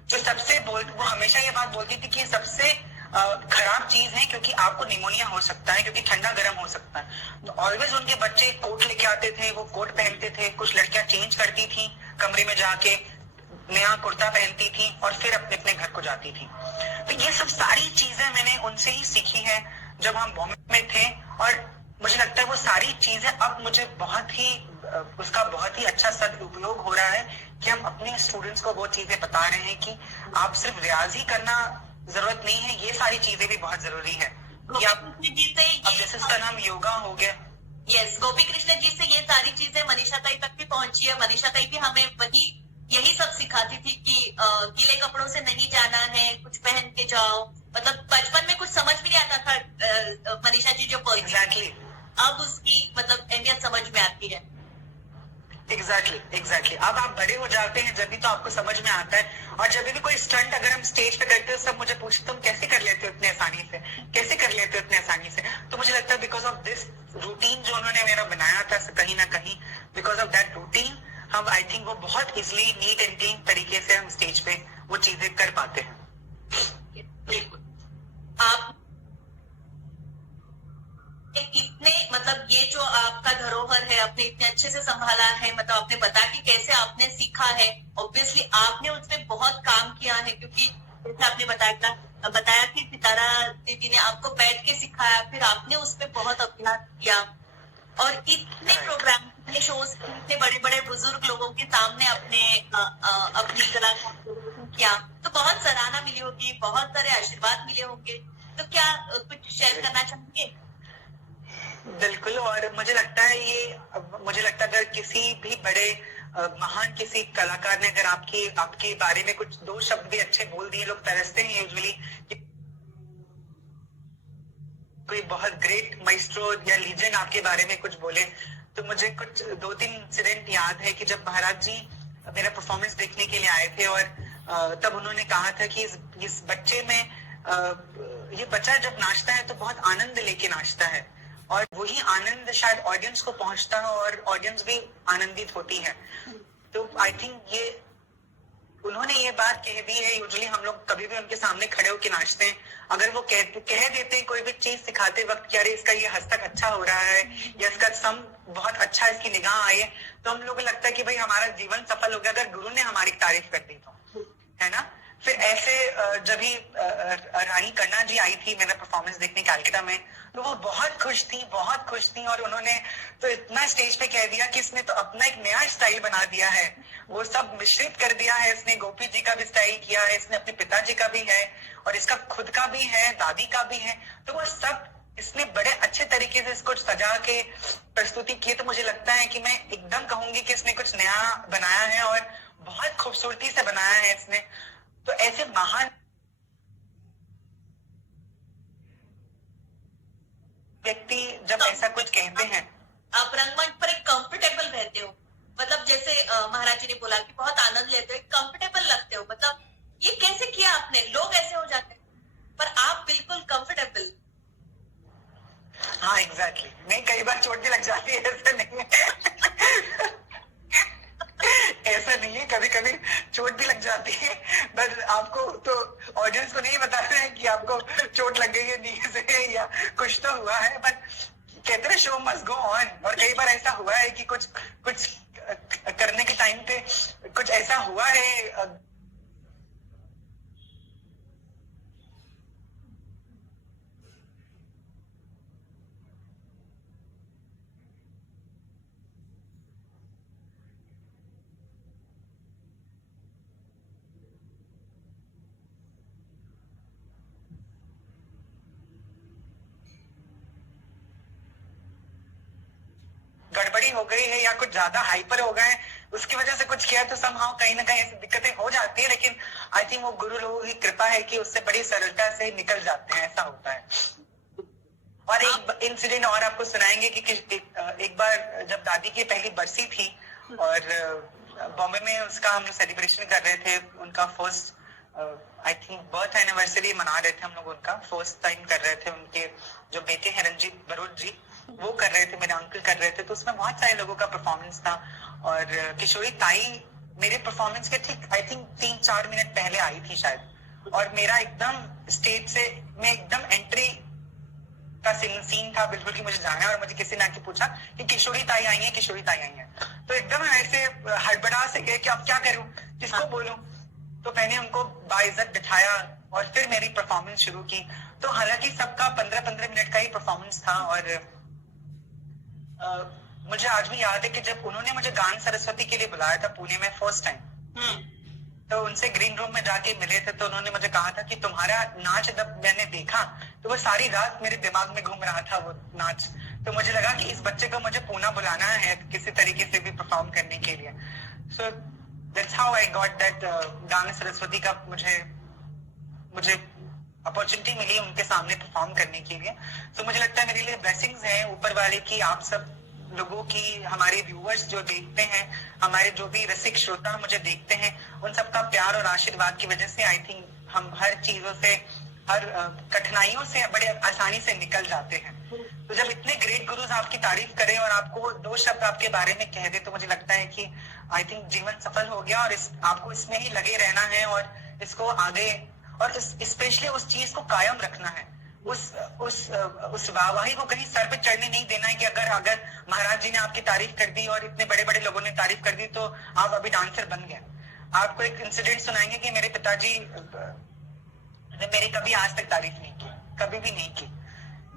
जो वो हमेशा ये बात बोलती थी कि सबसे खराब चीज है, क्योंकि आपको निमोनिया हो सकता है, क्योंकि ठंडा गर्म हो सकता है। तो ऑलवेज उनके बच्चे कोट लेके आते थे, वो कोट पहनते थे, कुछ लड़कियां चेंज करती थी कमरे में जाके, नया कुर्ता पहनती थी और फिर अपने अपने घर को जाती थी। तो ये सब सारी चीजें मैंने उनसे ही सीखी है जब हम बॉम्बे में थे। और मुझे लगता है वो सारी चीजें अब मुझे उसका बहुत ही अच्छा सदुपयोग हो रहा है कि हम अपने स्टूडेंट्स को वो चीजें बता रहे हैं कि आप सिर्फ रियाज ही करना जरूरत नहीं है, ये सारी चीजें भी बहुत जरूरी है। अब जैसे इसका नाम योगा हो गया। यस, गोपी कृष्ण जी से ये सारी चीजें मनीषा ताई तक भी पहुंची है। मनीषा ताई भी हमें यही सब सिखाती थी कि गीले कपड़ों से नहीं जाना है, कुछ पहन के जाओ। मतलब बचपन में कुछ आता था मनीषा जी जो बोलती एग्जैक्टली अब उसकी मतलब अहमियत समझ में आती है। एग्जैक्टली अब आप बड़े हो जाते हैं जब भी तो आपको समझ में आता है। और जब भी कोई स्टंट अगर हम स्टेज पे करते हो सब मुझे पूछते तुम कैसे कर लेते हो इतने आसानी से, कैसे कर लेते हो इतने आसानी से। तो मुझे लगता है बिकॉज ऑफ दिस रूटीन जो उन्होंने मेरा बनाया था कहीं ना कहीं, बिकॉज ऑफ दैट रूटीन हम आई थिंक वो बहुत इजिली नीट एंड क्लीन तरीके से हम स्टेज पे वो चीजें कर पाते हैं। बिल्कुल। आप कितने मतलब ये जो आपका धरोहर है आपने इतने अच्छे से संभाला है, मतलब आपने बताया कि कैसे आपने सीखा है। ऑब्वियसली आपने उसमें बहुत काम किया है, क्योंकि जैसे आपने बताया कि सितारा दीदी ने आपको बैठ के सिखाया, फिर आपने उस पर बहुत अभ्यास किया और इतने प्रोग्राम, इतने शोज, इतने बड़े बड़े बुजुर्ग लोगों के सामने अपनी कला का प्रदर्शन किया, तो बहुत सराहना मिली होगी, बहुत सारे आशीर्वाद मिले होंगे। तो क्या कुछ शेयर करना चाहेंगे? बिल्कुल। और मुझे लगता है अगर किसी भी बड़े महान किसी कलाकार ने अगर आपके बारे में कुछ दो शब्द भी अच्छे बोल दिए, लोग तरसते हैं यूजुअली कोई बहुत ग्रेट माइस्ट्रो या लीजेंड आपके बारे में कुछ बोले। तो मुझे कुछ 2-3 इंसिडेंट याद है कि जब महाराज जी मेरा परफॉर्मेंस देखने के लिए आए थे और तब उन्होंने कहा था कि इस बच्चे में ये बच्चा जब नाचता है तो बहुत आनंद लेके नाचता है और वही आनंद शायद ऑडियंस को पहुंचता है और ऑडियंस भी आनंदित होती है। तो आई थिंक उन्होंने ये बात कह दी है। यूजुअली हम लोग कभी भी उनके सामने खड़े होकर नाचते हैं, अगर वो कह देते हैं कोई भी चीज सिखाते वक्त कि अरे इसका ये हस्तक अच्छा हो रहा है या इसका सम बहुत अच्छा, इसकी निगाह आई है, तो हम लोग को लगता है कि भाई हमारा जीवन सफल हो गया अगर गुरु ने हमारी तारीफ कर दी तो, है ना। फिर ऐसे जब ही रानी कन्ना जी आई थी मेरा परफॉर्मेंस देखने कैलकाटा में, तो वो बहुत खुश थी और उन्होंने तो इतना स्टेज पे कह दिया कि इसने तो अपना एक नया स्टाइल बना दिया है, वो सब मिश्रित कर दिया है इसने। गोपी जी का भी स्टाइल किया है इसने, अपने पिताजी का भी है और इसका खुद का भी है, दादी का भी है। तो वो सब इसने बड़े अच्छे तरीके से इसको सजा के प्रस्तुति की। तो मुझे लगता है कि मैं एकदम कहूंगी कि इसने कुछ नया बनाया है और बहुत खूबसूरती से बनाया है इसने। तो ऐसे महान व्यक्ति जब ऐसा कुछ कहते हैं, आप रंगमंच पर एक कंफर्टेबल रहते हो, मतलब जैसे महाराज जी ने बोला कि बहुत आनंद लेते हो, कंफर्टेबल लगते हो, मतलब ये कैसे किया आपने? लोग ऐसे हो जाते हैं पर आप बिल्कुल कंफर्टेबल। हाँ एग्जैक्टली। नहीं, कई बार चोट भी लग जाती है, ऐसा नहीं है ऐसा नहीं है, कभी कभी चोट भी लग जाती है, बस आपको तो ऑडियंस को नहीं बताना है कि आपको चोट लग गई है नी से या कुछ तो हुआ है, बट कहते हैं शो मस्ट गो ऑन। और कई बार ऐसा हुआ है कि कुछ करने के टाइम पे कुछ ऐसा हुआ है गड़बड़ी हो गई है या कुछ ज्यादा हाइपर हो गए, उसकी वजह से कुछ किया तो समहाउ कहीं ना कहीं ऐसी दिक्कतें हो जाती है, लेकिन आई थिंक वो गुरु लोगों की कृपा है कि उससे बड़ी सरलता से निकल जाते हैं, ऐसा होता है। और एक इंसिडेंट और आपको सुनाएंगे कि एक बार जब दादी की पहली बरसी थी और बॉम्बे में उसका हम सेलिब्रेशन कर रहे थे, उनका first I think birth anniversary मना रहे थे हम लोग, उनका फर्स्ट टाइम कर रहे थे। उनके जो बेटे हैं रंजीत बरूद जी, वो कर रहे थे, मेरे अंकल कर रहे थे, तो उसमें बहुत सारे लोगों का परफॉर्मेंस था और किशोरी ताई मेरे परफॉर्मेंस के ठीक आई थिंक 3-4 मिनट पहले आई थी शायद, और मेरा एकदम स्टेज से मैं एकदम एंट्री का सीन था बिल्कुल कि मुझे जाना है, और मुझे किसी ने आके पूछा कि किशोरी ताई आई है, किशोरी ताई आई है। तो एकदम ऐसे हड़बड़ा से गए कि अब क्या करूं, किसको बोलूं। तो मैंने उनको बाइज्जत बिठाया और फिर मेरी परफॉर्मेंस शुरू की। तो हालांकि सबका 15-15 मिनट का ही परफॉर्मेंस था और मुझे आज भी याद है कि जब उन्होंने मुझे गान सरस्वती के लिए बुलाया था पुणे में फर्स्ट टाइम, तो उनसे ग्रीन रूम में जाके मिले थे, तो उन्होंने मुझे कहा था कि तुम्हारा नाच जब मैंने देखा तो वो सारी रात मेरे दिमाग में घूम रहा था वो नाच। तो मुझे लगा कि इस बच्चे को मुझे पुणे बुलाना है किसी तरीके से भी परफॉर्म करने के लिए। So that's how I got that गान सरस्वती का मुझे अपॉर्चुनिटी मिली उनके सामने परफॉर्म करने के लिए। तो मुझे लगता है मेरे लिए ब्लेसिंग्स हैं ऊपर वाले की, आप सब लोगों की, हमारे व्यूअर्स जो देखते हैं, हमारे जो भी रसिक श्रोता मुझे देखते हैं, उन सबका प्यार और आशीर्वाद की वजह से आई थिंक हम हर चीजों से, हर कठिनाइयों से बड़े आसानी से निकल जाते हैं। तो जब इतने ग्रेट गुरुज आपकी तारीफ करें और आपको 2 शब्द आपके बारे में कह दे, तो मुझे लगता है कि आई थिंक जीवन सफल हो गया। और आपको इसमें ही लगे रहना है और इसको आगे, और स्पेशली उस चीज को कायम रखना है, उस वाहवाही को कहीं सर पे चढ़ने नहीं देना है कि अगर महाराज जी ने आपकी तारीफ कर दी और इतने बड़े बड़े लोगों ने तारीफ कर दी तो आप अभी डांसर बन गए। आपको एक इंसिडेंट सुनाएंगे कि मेरे पिताजी ने मेरी कभी आज तक तारीफ नहीं की, कभी भी नहीं की,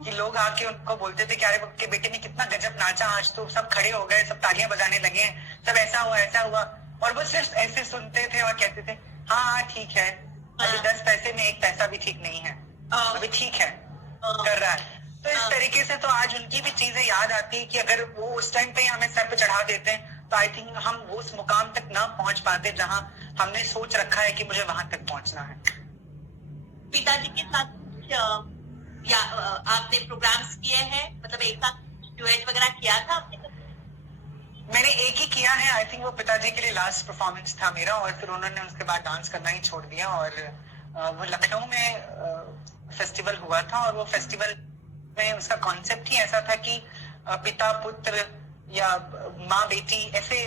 कि लोग आके उनको बोलते थे कि अरे के बेटे ने कितना गजब नाचा, आज तो सब खड़े हो गए, सब तालियां बजाने लगे, सब ऐसा हुआ, और वो सिर्फ ऐसे सुनते थे और कहते थे हाँ ठीक है, अभी 10 पैसे में 1 पैसा भी ठीक नहीं है, अभी ठीक है, कर रहा है। तो इस तरीके से तो आज उनकी भी चीजें याद आती है कि अगर वो उस टाइम पे हमें सर पे चढ़ा देते हैं तो आई थिंक हम वो उस मुकाम तक ना पहुंच पाते जहां हमने सोच रखा है कि मुझे वहां तक पहुंचना है। पिताजी के साथ या आपने प्रोग्राम्स किए हैं, मतलब एक साथ ड्यूएट वगैरह किया था आपने? मैंने एक ही किया है, आई थिंक वो पिताजी के लिए लास्ट परफॉर्मेंस था मेरा, और फिर उन्होंने उसके बाद डांस करना ही छोड़ दिया। और वो लखनऊ में फेस्टिवल हुआ था, और वो फेस्टिवल में उसका कॉन्सेप्ट ही ऐसा था कि पिता पुत्र या माँ बेटी ऐसे,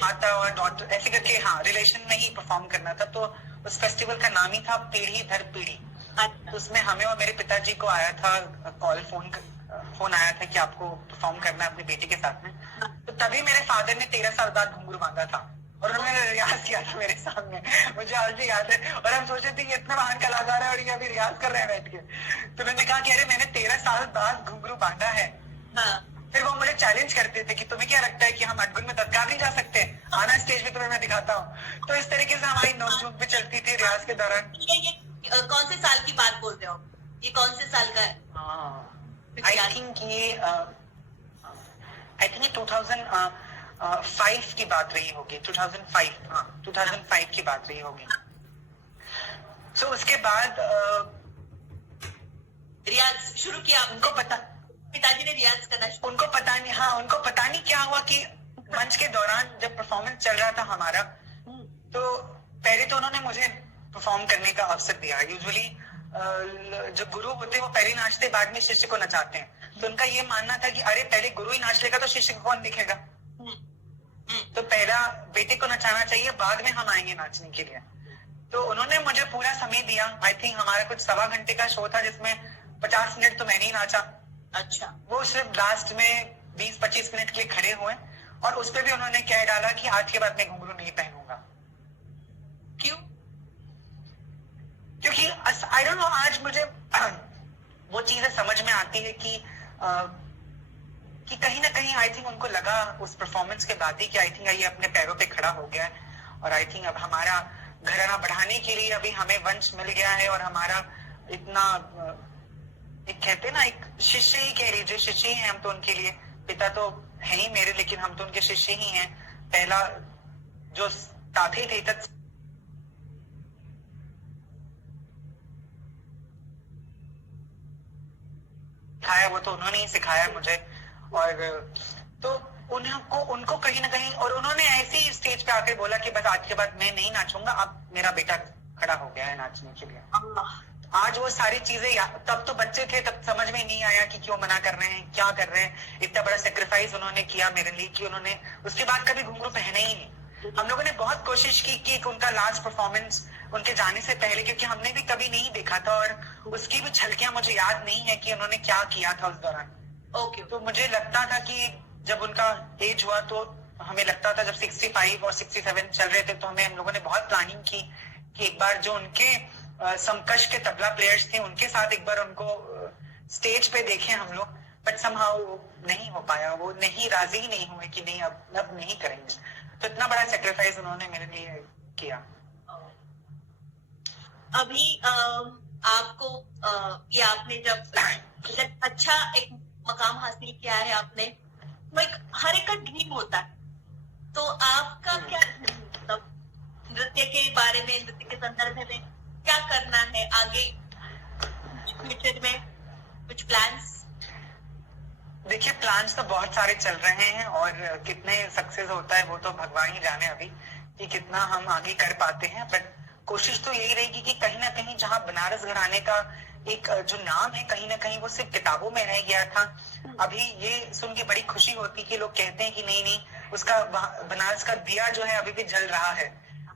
माता और डॉटर ऐसे करके, हाँ, रिलेशन में ही परफॉर्म करना था। तो उस फेस्टिवल का नाम ही था पीढ़ी दर पीढ़ी। तो उसमें हमें और मेरे पिताजी को आया था कॉल, फोन आया था कि आपको परफॉर्म करना है अपनी बेटी के साथ में। तो तभी मेरे फादर ने 13 साल बाद घुंघरू बांधा था और उन्होंने रियाज किया था मेरे सामने, मुझे आज भी याद है। और हम सोचे थे कि इतना महान कलाकार है और ये अभी रियाज कर रहे हैं बैठ के। तो मैंने कहा कि अरे मैंने 13 साल बाद घुंघरू बांधा है। फिर वो मुझे चैलेंज करते थे कि तुम्हें क्या लगता है कि हम अटगुन में तत्काल नहीं जा सकते, आना स्टेज पे तुम्हें मैं दिखाता हूँ। तो इस तरीके से हमारी नोकझोंक भी चलती थी रियाज के दौरान। ये कौन से साल की बात बोल रहे हो? ये कौन से साल का है? आई थिंक ये 2005 की बात रही होगी, 2005, हाँ 2005 की बात रही होगी। तो उसके बाद रियाज शुरू किया उनको पता, पिताजी ने रियाज करना शुरू, उनको पता नहीं, हाँ उनको पता नहीं क्या हुआ कि मंच के दौरान जब परफॉर्मेंस चल रहा था हमारा, तो पहले तो उन्होंने मुझे परफॉर्म करने का अवसर दिया। यूजुअली जो गुरु होते हैं वो पहले नाचते बाद में शिष्य को नचाते हैं। तो उनका ये मानना था कि अरे पहले गुरु ही नाच लेगा तो शिष्य को कौन दिखेगा, तो पहला बेटे को नचाना चाहिए, बाद में हम आएंगे नाचने के लिए। तो उन्होंने मुझे पूरा समय दिया। आई थिंक हमारा कुछ 1.25 घंटे का शो था जिसमें 50 मिनट तो मैंने ही नाचा। अच्छा। वो सिर्फ लास्ट में 20-25 मिनट के लिए खड़े हुए, और उस पर भी उन्होंने कह डाला कि आज के बाद मैं घुंघरू नहीं पहनूंगा। क्यों? क्योंकि आई डोंट नो, आज मुझे वो चीजें समझ में आती है कि कहीं ना कहीं आई थिंक उनको लगा उस परफॉर्मेंस के बाद ही कि आई थिंक ये अपने पैरों पे खड़ा हो गया है, और आई थिंक अब हमारा घराना बढ़ाने के लिए अभी हमें वंश मिल गया है, और हमारा इतना एक कहते हैं ना, एक शिष्य ही कह लीजिए, शिष्य ही हैं हम तो उनके लिए। पिता तो है ही मेरे, लेकिन हम तो उनके शिष्य ही हैं। पहला जो ताथे थे तत् सिखाया, वो तो उन्होंने ही सिखाया मुझे। और तो उनको कहीं ना कहीं, और उन्होंने ऐसे ही स्टेज पे आकर बोला कि बस आज के बाद मैं नहीं नाचूंगा, अब मेरा बेटा खड़ा हो गया है नाचने के लिए। आज वो सारी चीजें, तब तो बच्चे थे, तब समझ में नहीं आया कि क्यों मना कर रहे हैं, क्या कर रहे हैं। इतना बड़ा सेक्रीफाइस उन्होंने किया मेरे लिए कि उन्होंने उसके बाद कभी घुंघरू पहने ही नहीं। हम लोगों ने बहुत कोशिश की कि उनका लास्ट परफॉर्मेंस उनके जाने से पहले, क्योंकि हमने भी कभी नहीं देखा था और उसकी भी झलकियां मुझे याद नहीं है कि उन्होंने क्या किया था उस दौरान। ओके। तो मुझे लगता था कि जब उनका एज हुआ तो हमें लगता था, जब 65 और 67 चल रहे थे, तो हम लोगों ने बहुत प्लानिंग की कि एक बार जो उनके समकक्ष के तबला प्लेयर्स थे उनके साथ एक बार उनको स्टेज पे देखें हम लोग, बट समहाउ नहीं हो पाया। वो नहीं, राजी ही नहीं हुए कि नहीं अब नहीं करेंगे। तो इतना बड़ा सेक्रीफाइस उन्होंने मेरे लिए किया। अभी आपको ये आपने जब अच्छा एक मकाम हासिल किया है आपने, तो एक हर एक का ड्रीम होता है, तो आपका क्या मतलब नृत्य के बारे में, नृत्य के संदर्भ में क्या करना है आगे? फ्यूचर में कुछ प्लान्स? देखिए, प्लान्स तो बहुत सारे चल रहे हैं और कितने सक्सेस होता है वो तो भगवान ही जाने अभी कि कितना हम आगे कर पाते हैं। बट कोशिश तो यही रहेगी कि कहीं ना कहीं जहाँ बनारस घराने का एक जो नाम है कहीं ना कहीं वो सिर्फ किताबों में रह गया था। अभी ये सुन के बड़ी खुशी होती कि लोग कहते हैं कि नहीं नहीं, उसका बनारस का दिया जो है अभी भी जल रहा है,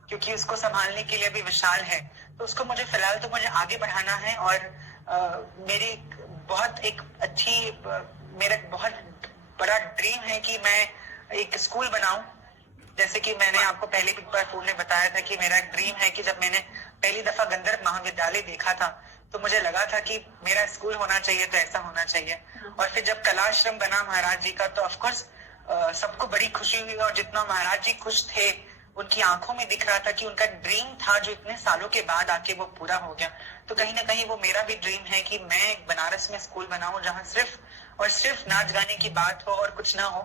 क्योंकि उसको संभालने के लिए अभी विशाल है। तो उसको मुझे फिलहाल तो मुझे आगे बढ़ाना है और मेरी बहुत एक अच्छी मेरा बहुत बड़ा ड्रीम है कि मैं एक स्कूल बनाऊं। जैसे कि मैंने आपको पहले भी एक बार फोन में बताया था कि मेरा ड्रीम है कि जब मैंने पहली दफा गंधर्व महाविद्यालय देखा था तो मुझे लगा था कि मेरा स्कूल होना चाहिए तो ऐसा होना चाहिए। और फिर जब कलाश्रम बना महाराज जी का तो ऑफकोर्स सबको बड़ी खुशी हुई और जितना महाराज जी खुश थे उनकी आंखों में दिख रहा था कि उनका ड्रीम था जो इतने सालों के बाद आके वो पूरा हो गया। तो कहीं ना कहीं वो मेरा भी ड्रीम है कि मैं बनारस में स्कूल बनाऊं जहां सिर्फ और सिर्फ नाच गाने की बात हो और कुछ ना हो,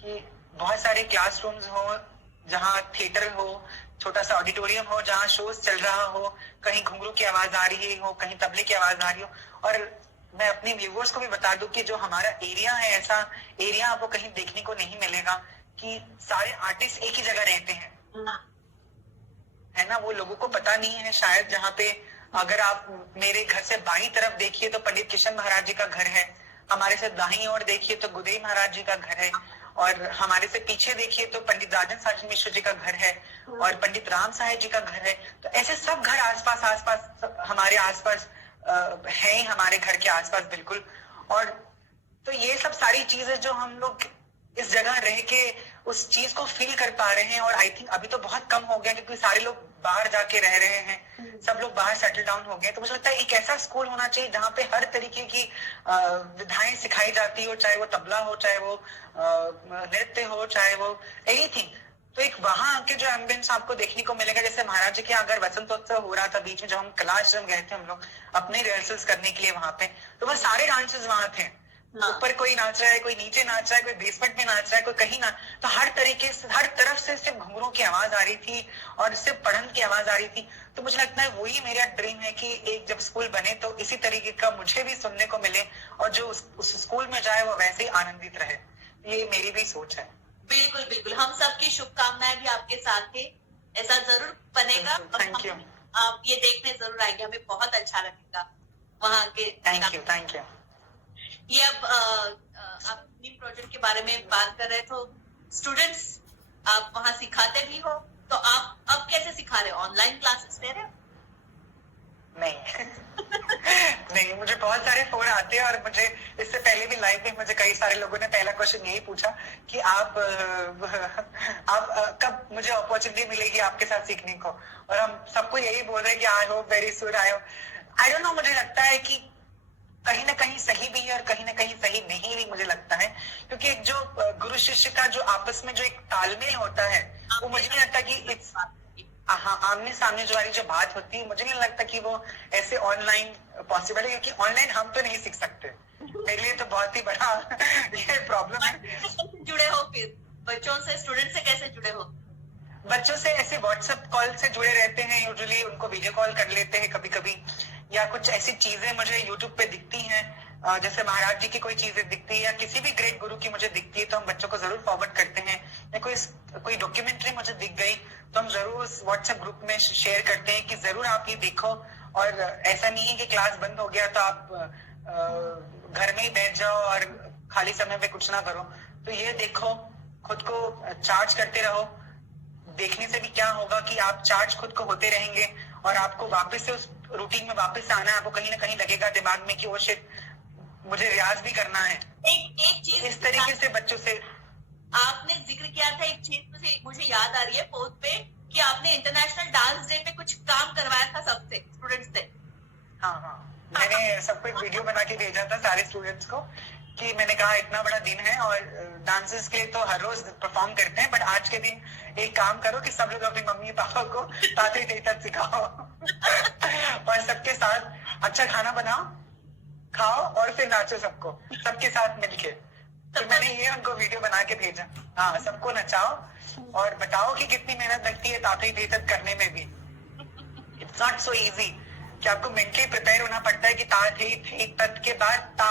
कि बहुत सारे क्लासरूम्स हो जहाँ थिएटर हो, छोटा सा ऑडिटोरियम हो जहाँ शोज चल रहा हो, कहीं घुंघरू की आवाज आ रही हो, कहीं तबले की आवाज आ रही हो। और मैं अपने व्यूवर्स को भी बता दूं कि जो हमारा एरिया है ऐसा एरिया आपको कहीं देखने को नहीं मिलेगा कि सारे आर्टिस्ट एक ही जगह रहते हैं, है ना। वो लोगों को पता नहीं है शायद। जहाँ पे अगर आप मेरे घर से बाईं तरफ देखिए तो पंडित किशन महाराज जी का घर है, हमारे से दाहिनी ओर देखिए तो गुदेई महाराज जी का घर है, और हमारे से पीछे देखिए तो पंडित राजन साजन मिश्र जी का घर है और पंडित राम साहेब जी का घर है। तो ऐसे सब घर आसपास हमारे आसपास है, हमारे घर के आसपास बिल्कुल। और तो ये सब सारी चीजें जो हम लोग इस जगह रह के उस चीज को फील कर पा रहे हैं। और आई थिंक अभी तो बहुत कम हो गया क्योंकि सारे लोग बाहर जाके रह रहे हैं, सब लोग बाहर सेटल डाउन हो गए। तो मुझे लगता है एक ऐसा स्कूल होना चाहिए जहाँ पे हर तरीके की विधाएं सिखाई जाती हो, चाहे वो तबला हो, चाहे वो नृत्य हो, चाहे वो एनीथिंग। तो एक वहां के जो एम्बियंस आपको देखने को मिलेगा, जैसे महाराज जी के अगर वसंतोत्सव हो रहा था बीच में जब हम कलाश्रम गए थे हम लोग अपने रिहर्सल्स करने के लिए वहां पे, तो वह सारे डांसेस वहां थे। ऊपर कोई नाच रहा है, कोई नीचे नाच रहा है, कोई बेसमेंट में नाच रहा है, कोई कहीं ना। तो हर तरीके से हर तरफ से सिर्फ घुंघरू की आवाज आ रही थी और सिर्फ पढ़न की आवाज आ रही थी। तो मुझे लगता है वही मेरा ड्रीम है कि एक जब स्कूल बने तो इसी तरीके का मुझे भी सुनने को मिले और जो उस स्कूल में जाए वो वैसे ही आनंदित रहे। ये मेरी भी सोच है। बिल्कुल बिल्कुल, हम सबकी शुभकामनाएं भी आपके साथ है, ऐसा जरूर बनेगा। Thank you. आप ये देखने जरूर आएंगे, हमें बहुत अच्छा लगेगा वहाँ के। Thank you. ये अब आप नीम प्रोजेक्ट के बारे में बात कर रहे, तो स्टूडेंट्स आप वहाँ सिखाते भी हो, तो आप अब कैसे सिखा रहे हो? ऑनलाइन क्लासेस ले रहे हो? नहीं नहीं, मुझे बहुत सारे फोन आते हैं और मुझे इससे पहले भी लाइव में मुझे कई सारे लोगों ने पहला क्वेश्चन यही पूछा कि आप कब मुझे अपॉर्चुनिटी मिलेगी आपके साथ सीखने को। और हम सबको यही बोल रहे हैं कि I hope very soon. I don't no, मुझे लगता है कि कहीं ना कहीं सही भी है और कहीं ना कहीं सही नहीं भी मुझे लगता है, क्योंकि एक जो गुरु शिष्य का जो आपस में जो एक तालमेल होता है वो मुझे नहीं लगता कि हाँ, आमने सामने जो वाली जो बात होती है मुझे नहीं लगता कि वो ऐसे ऑनलाइन पॉसिबल है, क्योंकि ऑनलाइन हम तो नहीं सीख सकते। मेरे लिए तो बहुत ही बड़ा ये प्रॉब्लम है। जुड़े हो फिर बच्चों से, स्टूडेंट से कैसे जुड़े हो? बच्चों से ऐसे व्हाट्सएप कॉल से जुड़े रहते हैं, यूजुअली उनको वीडियो कॉल कर लेते हैं कभी कभी, या कुछ ऐसी चीजें मुझे यूट्यूब पे दिखती हैं, जैसे महाराज जी की कोई चीजें दिखती है या किसी भी ग्रेट गुरु की मुझे दिखती है तो हम बच्चों को जरूर फॉरवर्ड करते हैं। या कोई डॉक्यूमेंट्री मुझे दिख गई तो हम जरूर उस व्हाट्सएप ग्रुप में शेयर करते हैं कि जरूर आप ये देखो। और ऐसा नहीं है कि क्लास बंद हो गया तो आप घर में ही बैठ जाओ और खाली समय में कुछ ना करो। तो ये देखो, खुद को चार्ज करते रहो। देखने से भी क्या होगा कि आप चार्ज खुद को होते रहेंगे और आपको वापस से उस रूटीन में वापस आना है। आपको कहीं ना कहीं लगेगा दिमाग में कि वो शिट, मुझे रियाज भी करना है। एक चीज इस तरीके से बच्चों से आपने जिक्र किया था, एक चीज मुझे याद आ रही है पोस्ट पे कि आपने इंटरनेशनल डांस डे पे कुछ काम करवाया था सबसे, स्टूडेंट्स से। हाँ, मैंने सबको एक वीडियो बना के भेजा था सारे स्टूडेंट्स को कि मैंने कहा इतना बड़ा दिन है और डांसेस के लिए तो हर रोज परफॉर्म करते हैं, बट आज के दिन एक काम करो कि सब लोग अपनी मम्मी पापा को ताते तेता सिखाओ और सबके साथ अच्छा खाना बनाओ, खाओ और फिर नाचो सबके साथ मिलके। तो मैंने ये उनको वीडियो बना के भेजा। हाँ, सबको नचाओ और बताओ कि कितनी मेहनत लगती है ताते तेता करने में भी। It's not so easy. कि आपको मेंटली प्रिपेयर होना पड़ता है कि ता थे तत् के बाद ता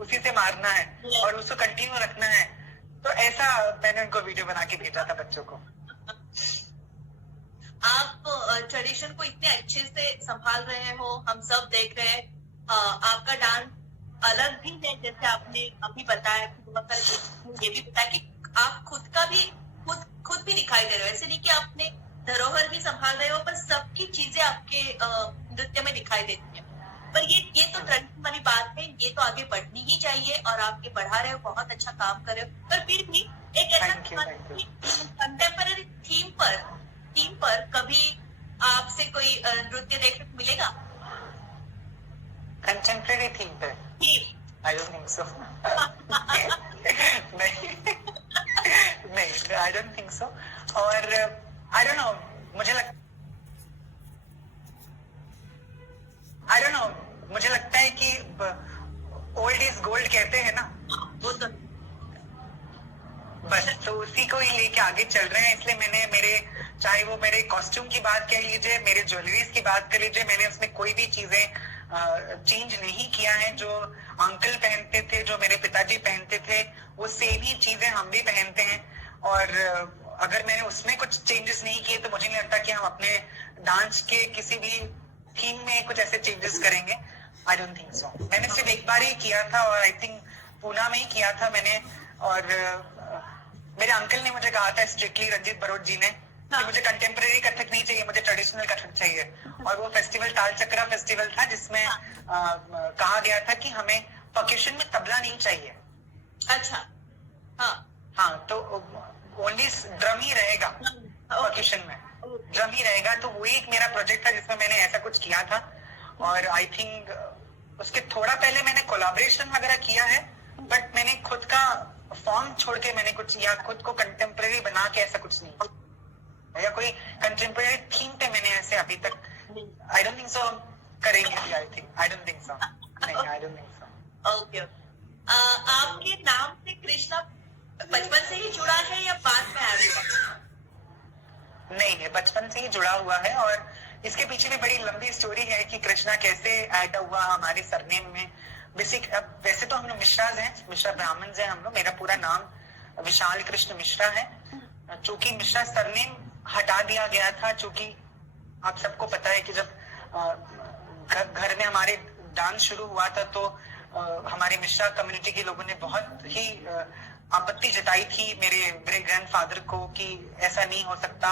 उसी से मारना है और उसको कंटिन्यू रखना है। तो ऐसा मैंने उनको वीडियो बना के भेजा था बच्चों को। आप ट्रेडिशन को इतने अच्छे से संभाल रहे हो, हम सब देख रहे हैं। आपका डांस अलग भी है, जैसे आपने अभी बताया कि बहुत सारे ये भी बताया कि आप खुद भी दिखाई दे रहे हो। ऐसे नहीं कि आपने धरोहर भी संभाल रहे हो, पर सबकी चीजें आपके नृत्य में दिखाई देती है। पर ये तो ट्रेडिशन वाली बात है, ये तो आगे बढ़नी ही चाहिए और आप ये बढ़ा रहे हो, बहुत अच्छा काम कर रहे हो। पर फिर भी एक ऐसा कंटेम्पररी थीम पर कभी आपसे कोई नृत्य देखने को मिलेगा? कंटेम्पररी थीम पे आई डोंट थिंक सो। नहीं, आई डोंट थिंक सो। और आई डोंट नो, मुझे लगता है कि ओल्ड इज गोल्ड कहते हैं ना, वो तो बस तो उसी को ही लेके आगे चल रहे हैं। इसलिए मैंने चाहे वो मेरे कॉस्ट्यूम की बात कह लीजिए, मेरे ज्वेलरीज की बात कर लीजिए, मैंने उसमें कोई भी चीजें चेंज नहीं किया है। जो अंकल पहनते थे, जो मेरे पिताजी पहनते थे, वो सेम ही चीजें हम भी पहनते हैं। और अगर मैंने उसमें कुछ चेंजेस नहीं किए तो मुझे नहीं लगता कि हम अपने डांस के किसी भी थीम में कुछ ऐसे चेंजेस करेंगे। आई डोंट थिंक सो। मैंने सिर्फ एक बार ही किया था और आई थिंक पूना में ही किया था मैंने। और मेरे अंकल ने मुझे कहा था स्ट्रिक्टली, रंजीत बरोट जी ने, कि मुझे कंटेम्पररी कथक नहीं चाहिए, मुझे ट्रेडिशनल कथक चाहिए। और वो फेस्टिवल ताल चक्रा फेस्टिवल था जिसमें कहा गया था कि हमें पर्कशन में तबला नहीं चाहिए। अच्छा, हाँ, तो ओनली ड्रम ही रहेगा पर्कशन में, ड्रम ही रहेगा। तो वही एक मेरा प्रोजेक्ट था जिसमें मैंने ऐसा कुछ किया था। और आई थिंक उसके थोड़ा पहले मैंने कोलैबोरेशन वगैरह किया है, बट मैंने खुद का फॉर्म छोड़ के मैंने कुछ या खुद को कंटेम्पररी बना के ऐसा कुछ नहीं, या कोई कंटेम्पररी थीम पे मैंने ऐसे अभी तक आई डोंट थिंक सो करेंगे भी। I don't think so. नहीं, I don't think so. Okay. आपके नाम से कृष्णा बचपन से ही जुड़ा है या बाद में आ गया? नहीं, बचपन से ही जुड़ा हुआ है। और इसके पीछे भी बड़ी लंबी स्टोरी है कि कृष्णा कैसे ऐड हुआ हमारे सरनेम में। वैसे तो हम लोग मिश्राज हैं, मिश्रा ब्राह्मण हैं हम लोग। मेरा पूरा नाम विशाल कृष्ण मिश्रा है। चूंकि मिश्रा सरनेम हटा दिया गया था, चूंकि आप सबको पता है कि जब घर में हमारे डांस शुरू हुआ था तो हमारे मिश्रा कम्युनिटी के लोगों ने बहुत ही आपत्ति जताई थी मेरे ग्रेट ग्रैंडफादर को कि ऐसा नहीं हो सकता,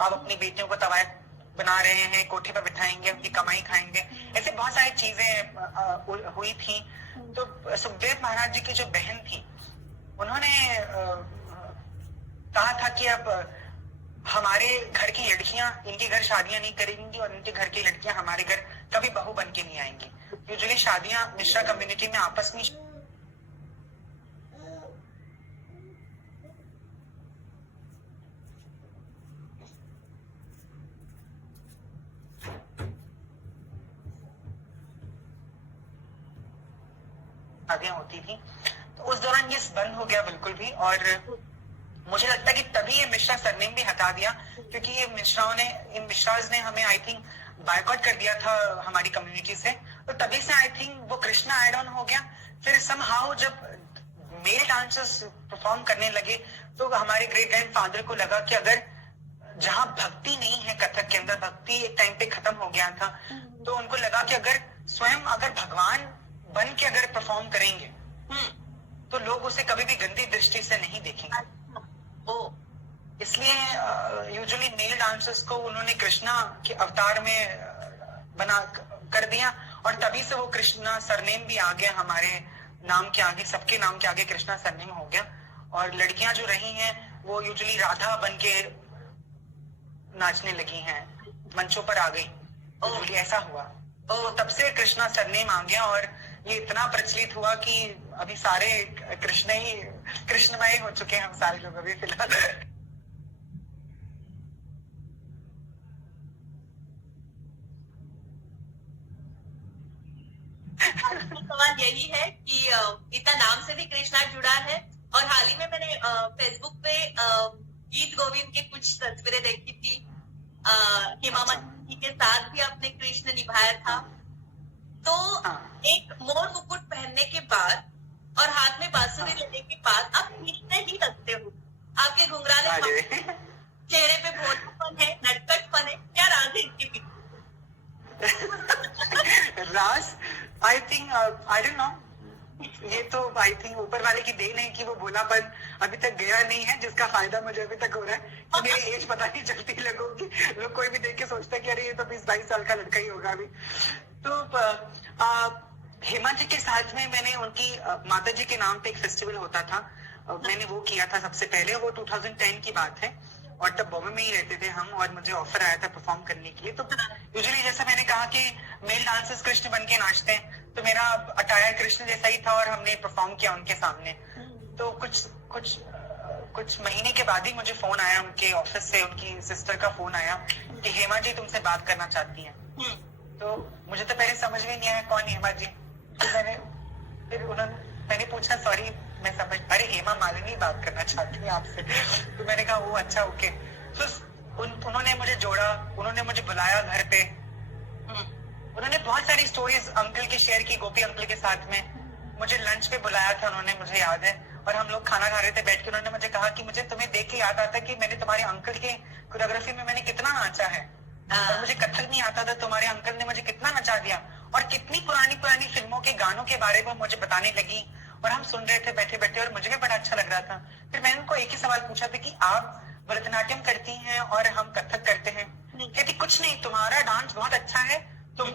आप अपनी बेटियों को तवायत बना रहे हैं, कोठे पर बिठाएंगे, उनकी कमाई खाएंगे। ऐसे बहुत सारी चीजें हुई थी। तो सुखदेव महाराज जी की जो बहन थी, उन्होंने कहा था कि अब हमारे घर की लड़कियां इनके घर शादियां नहीं करेंगी और इनके घर की लड़कियां हमारे घर कभी बहू बन के नहीं आएंगी। यूजुअली शादियां मिश्रा कम्युनिटी में आपस में शादियां होती थी। तो उस दौरान ये बंद हो गया बिल्कुल भी। और मुझे लगता है कि तभी ये मिश्रा सरनेम भी हटा दिया, क्योंकि ये इन मिश्राज ने हमें आई थिंक बायकॉट कर दिया था हमारी कम्युनिटी से। तो तभी से आई थिंक वो कृष्णा एड ऑन हो गया। फिर समहाउ जब मेल डांसर्स परफॉर्म करने लगे तो हमारे ग्रेट ग्रैंडफादर को लगा कि अगर जहां भक्ति नहीं है, कथक के अंदर भक्ति एक टाइम पे खत्म हो गया था, तो उनको लगा कि अगर भगवान बन के अगर परफॉर्म करेंगे तो लोग उसे कभी भी गंदी दृष्टि से नहीं देखेंगे। इसलिए यूजुअली मेल डांसर्स को उन्होंने कृष्णा के अवतार में बना कर दिया। और तभी से वो कृष्णा सरनेम भी आ गया हमारे नाम के आगे, सबके नाम के आगे कृष्णा सरनेम हो गया। और लड़कियां जो रही हैं वो यूजुअली राधा बन के नाचने लगी हैं, मंचों पर आ गई। यूजुअली ऐसा हुआ। तो तब से कृष्णा सरनेम आ गया और ये इतना प्रचलित हुआ कि अभी सारे कृष्णमय हो चुके हैं हम सारे लोग अभी फिलहाल। सवाल यही है कि इतना नाम से भी कृष्णा जुड़ा है। और हाल ही में मैंने फेसबुक पे गीत गोविंद के कुछ तस्वीरें देखी थी हेमा जी के साथ भी आपने कृष्ण निभाया था। तो हाँ। एक मोर मुकुट पहनने के बाद और हाथ में बांसुरी लेने के बाद आप कृष्ण ही लगते हो। आपके घुंघराले अरे चेहरे पे भोलापन है, नटखटपन है, क्या राज है इसके पीछे? राज, I think, I don't know, ये तो आई थिंक ऊपर वाले की देन है कि वो भोलापन अभी तक गया नहीं है, जिसका फायदा मुझे अभी तक हो रहा है कि मेरी एज पता नहीं चलती लोगों की। लोग कोई भी देख के सोचता है कि अरे ये तो 20-22 साल का लड़का ही होगा अभी। तो हेमा जी के साथ में मैंने उनकी माता जी के नाम पे एक फेस्टिवल होता था, मैंने वो किया था सबसे पहले। वो 2010 की बात है और तब बॉम्बे में ही रहते थे हम, और मुझे ऑफर आया था परफॉर्म करने के लिए। तो यूजुअली जैसा मैंने कहा कि मेल डांसर्स कृष्ण बन के नाचते हैं, तो मेरा अटायर कृष्ण जैसा ही था और हमने परफॉर्म किया उनके सामने। तो कुछ महीने के बाद ही मुझे फोन आया उनके ऑफिस से, उनकी सिस्टर का फोन आया कि हेमा जी तुमसे बात करना चाहती हैं। तो मुझे तो पहले समझ में नहीं आया कौन हेमा जी। तो मैंने पूछा सॉरी मैं समझ, अरे हेमा मालिनी बात करना चाहती है आपसे। तो मैंने कहा वो अच्छा ओके। तो उन्होंने मुझे जोड़ा, उन्होंने मुझे बुलाया घर पे, उन्होंने बहुत सारी स्टोरीज अंकल की शेयर की, गोपी अंकल के साथ में। मुझे लंच पे बुलाया था उन्होंने, मुझे याद है, और हम लोग खाना खा रहे थे बैठ के। उन्होंने मुझे कहा कि मुझे तुम्हें देख के याद आता है कि मैंने तुम्हारे अंकल के कोरियोग्राफी में मैंने कितना नाचा है, और मुझे कथक नहीं आता था, तुम्हारे अंकल ने मुझे कितना नचा दिया। और कितनी पुरानी फिल्मों के गानों के बारे में मुझे बताने लगी, और हम सुन रहे थे बैठे बैठे, और मुझे भी बड़ा अच्छा लग रहा था। फिर मैंने उनको एक ही सवाल पूछा था कि आप भरतनाट्यम करती हैं और हम कथक करते हैं। कहती कुछ नहीं, तुम्हारा डांस बहुत अच्छा है, तुम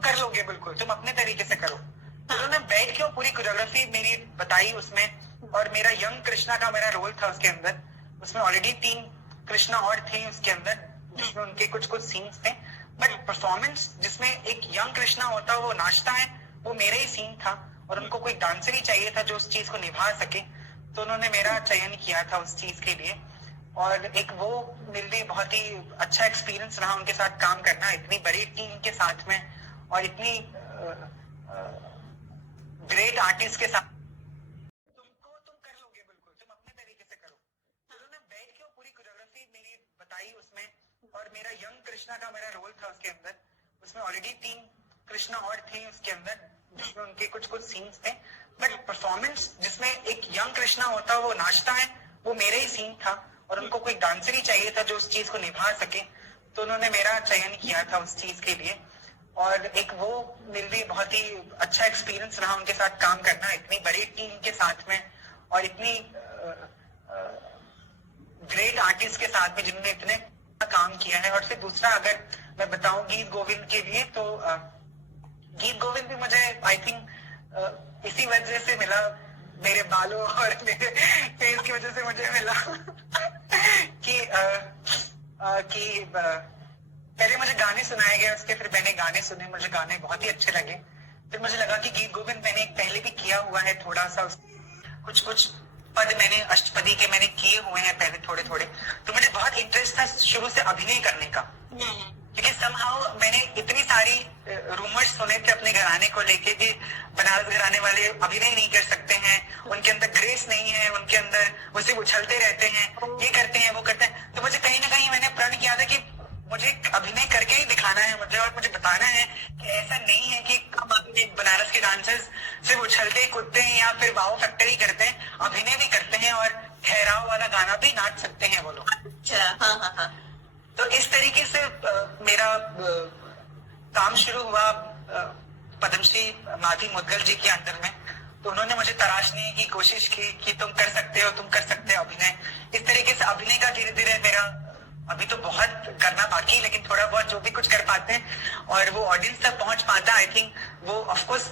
कर लोगे बिल्कुल, तुम अपने तरीके से करो। तो उन्होंने बैठ के वो पूरी कोरियोग्राफी मेरी बताई उसमें, और मेरा यंग कृष्णा का मेरा रोल था उसके अंदर। उसमें ऑलरेडी 3 कृष्णा और थे उसके अंदर, जिसमें उनके कुछ सीन्स थे। बट परफॉर्मेंस जिसमें एक यंग कृष्णा होता है, वो नाचता है, वो मेरा ही सीन था, और उनको कोई डांसर ही चाहिए था जो उस चीज को निभा सके। तो उन्होंने मेरा चयन किया था उस चीज के लिए, और एक वो मेरे लिए बहुत ही अच्छा एक्सपीरियंस रहा उनके साथ काम करना, इतनी बड़ी टीम के साथ में, और इतनी ग्रेट आर्टिस्ट के साथ। तुम कर लोगे बिल्कुल, तुम अपने तरीके से करो। तो उन्होंने बैठ के वो पूरी कोरियोग्राफी मेरी बताई उसमें, और मेरा यंग कृष्णा का मेरा रोल था उसके अंदर। उसमें ऑलरेडी 3 कृष्णा और थे उसके अंदर, जिसमें उनके कुछ सीन्स थे। बट परफॉर्मेंस जिसमें एक यंग कृष्णा होता है, वो नाचता है, वो मेरा ही सीन था, और उनको कोई डांसर ही चाहिए था जो उस चीज को निभा सके। तो उन्होंने मेरा चयन किया था उस चीज के लिए, और एक वो मेरे लिए बहुत ही अच्छा एक्सपीरियंस रहा उनके साथ काम करना, इतनी बड़ी टीम के साथ में, और इतनी ग्रेट आर्टिस्ट के साथ में जिन्होंने इतने काम किया है। और फिर दूसरा अगर मैं बताऊं गीत गोविंद के लिए, तो गीत गोविंद भी मुझे आई थिंक इसी वजह से मिला, मेरे बालों और मेरे फेस की वजह से मुझे मिला कि पहले मुझे गाने सुनाए गए उसके, फिर मैंने गाने सुने, मुझे गाने बहुत ही अच्छे लगे। फिर मुझे लगा कि गीत गोविंद मैंने एक पहले भी किया हुआ है थोड़ा सा, कुछ पद मैंने अष्टपदी के मैंने किए हुए हैं पहले थोड़े थोड़े। तो मुझे बहुत इंटरेस्ट था शुरू से अभिनय करने का, क्योंकि समहाउ मैंने इतनी सारी रूमर्स सुने थे अपने घराने को लेके कि बनारस घराने वाले अभिनय नहीं कर सकते हैं, उनके अंदर ग्रेस नहीं है, उनके अंदर वो सिर्फ उछलते रहते हैं, ये करते हैं वो करते हैं। तो मुझे कहीं ना कहीं मैंने प्रण किया था कि मुझे अभिनय करके ही दिखाना है मुझे, और मुझे बताना है कि ऐसा नहीं है कि बनारस के डांसर्स सिर्फ उछलते कूदते हैं या फिर वाओ फैक्टर ही करते हैं, अभिनय भी करते हैं, और ठहराव वाला गाना भी नाच सकते हैं वो लोग। अच्छा, तो इस तरीके से मेरा काम शुरू हुआ पद्मश्री माधवी मुदगल जी के अंदर में। तो उन्होंने मुझे तराशने की कोशिश की कि तुम कर सकते हो अभिनय। इस तरीके से अभिनय का धीरे धीरे मेरा अभी तो बहुत करना बाकी है, लेकिन थोड़ा बहुत जो भी कुछ कर पाते हैं और वो ऑडियंस तक पहुंच पाता है, आई थिंक वो ऑफकोर्स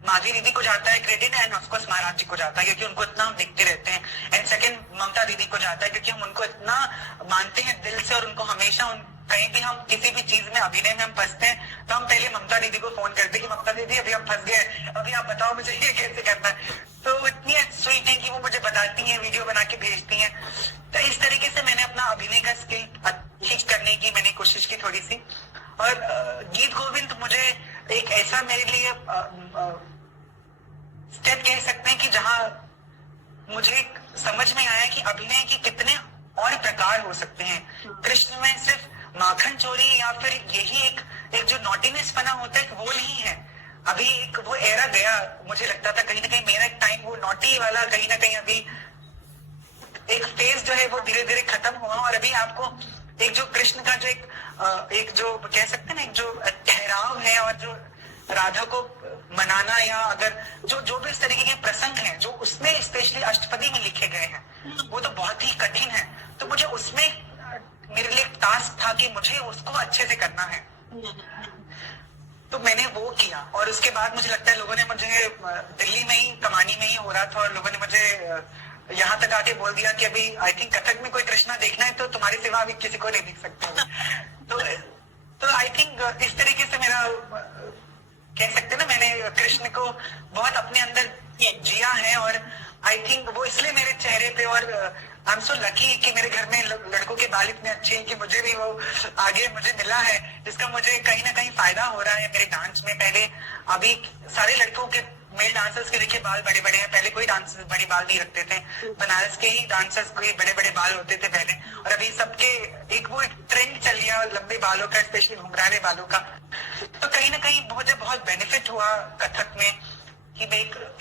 माधवी दीदी को जाता है क्रेडिट, एंड ऑफकोर्स महाराज जी को जाता है क्योंकि उनको इतना हम देखते रहते हैं, एंड सेकंड ममता दीदी को जाता है क्योंकि हम उनको इतना मानते हैं दिल से, और उनको हमेशा कहीं भी हम किसी भी चीज में अभिनय में हम फंसते हैं तो हम पहले ममता दीदी को फोन करते हैं कि ममता दीदी अभी हम फंस गए, अभी आप बताओ मुझे ये कैसे करना है। तो इतनी स्वीट है कि वो मुझे बताती हैं, वीडियो बना के भेजती हैं। तो इस तरीके से मैंने अपना अभिनय का स्किल ठीक करने की मैंने कोशिश की थोड़ी सी। और गीत गोविंद मुझे एक ऐसा मेरे लिए स्टेप कह सकते हैं कि जहां मुझे समझ में आया कि अभिनय के कितने और प्रकार हो सकते हैं। कृष्ण में सिर्फ माखन चोरी या फिर यही एक जो नॉटीनेस बना होता है वो नहीं है। अभी एक वो एरा गया, मुझे लगता था कहीं ना कहीं मेरा एक टाइम वो नॉटी वाला कहीं ना कहीं अभी एक फेज जो है वो धीरे धीरे खत्म हुआ। और अभी आपको एक जो कृष्ण का जो एक जो कह सकते हैं ना, एक जो ठहराव है और जो राधा को मनाना या अगर जो भी इस तरीके के प्रसंग हैं जो उसमें स्पेशली अष्टपदी में लिखे गए हैं वो तो बहुत ही कठिन है। तो मुझे उसमें मेरे लिए एक टास्क था कि मुझे उसको अच्छे से करना है, तो मैंने वो किया। और उसके बाद मुझे लगता है लोगों ने मुझे दिल्ली में ही कमानी में ही हो रहा था और लोगों ने मुझे यहाँ तक आके बोल दिया कि अभी आई थिंक कथक में कोई कृष्णा देखना है तो तुम्हारे सिवा अभी किसी को नहीं दिख सकता। तो आई थिंक इस तरीके से मेरा कह सकते हैं ना, मैंने कृष्ण को बहुत अपने अंदर जिया है। और आई थिंक वो इसलिए मेरे चेहरे पे, और आई एम सो लकी कि मेरे घर में लड़कों के बाल इतने अच्छे हैं कि मुझे भी वो आगे मुझे मिला है, जिसका मुझे कहीं ना कहीं फायदा हो रहा है मेरे डांस में। पहले अभी सारे लड़कों के मेल डांसर्स के देखिए बाल बड़े बड़े हैं, पहले कोई डांसर्स बड़े बाल नहीं रखते थे, बनारस के ही डांसर्स को बड़े बड़े बाल होते थे पहले। और अभी सबके एक ट्रेंड चल गया लंबे बालों का, स्पेशली घुंघराले बालों का। तो कहीं ना कहीं मुझे बहुत बेनिफिट हुआ कथक में कि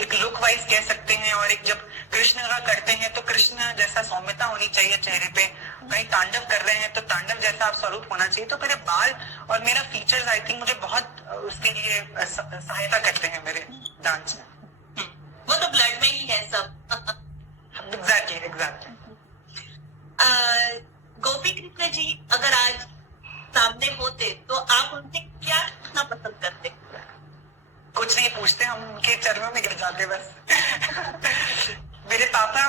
एक लुक वाइज कह सकते हैं। और एक जब कृष्ण का करते हैं तो कृष्ण जैसा सौम्यता होनी चाहिए चेहरे पे, कहीं तांडव कर रहे हैं तो तांडव जैसा आप स्वरूप होना चाहिए। तो मेरे बाल और मेरा फीचर्स आई थिंक मुझे बहुत उसके लिए सहायता करते हैं मेरे डांस में। वो तो ब्लड में ही है सब। एग्जैक्टली। गोपी कृष्ण जी अगर आज सामने होते तो आप उनसे क्या सुनना पसंद करते? कुछ नहीं पूछते, हम उनके चरणों में गिर जाते बस। मेरे पापा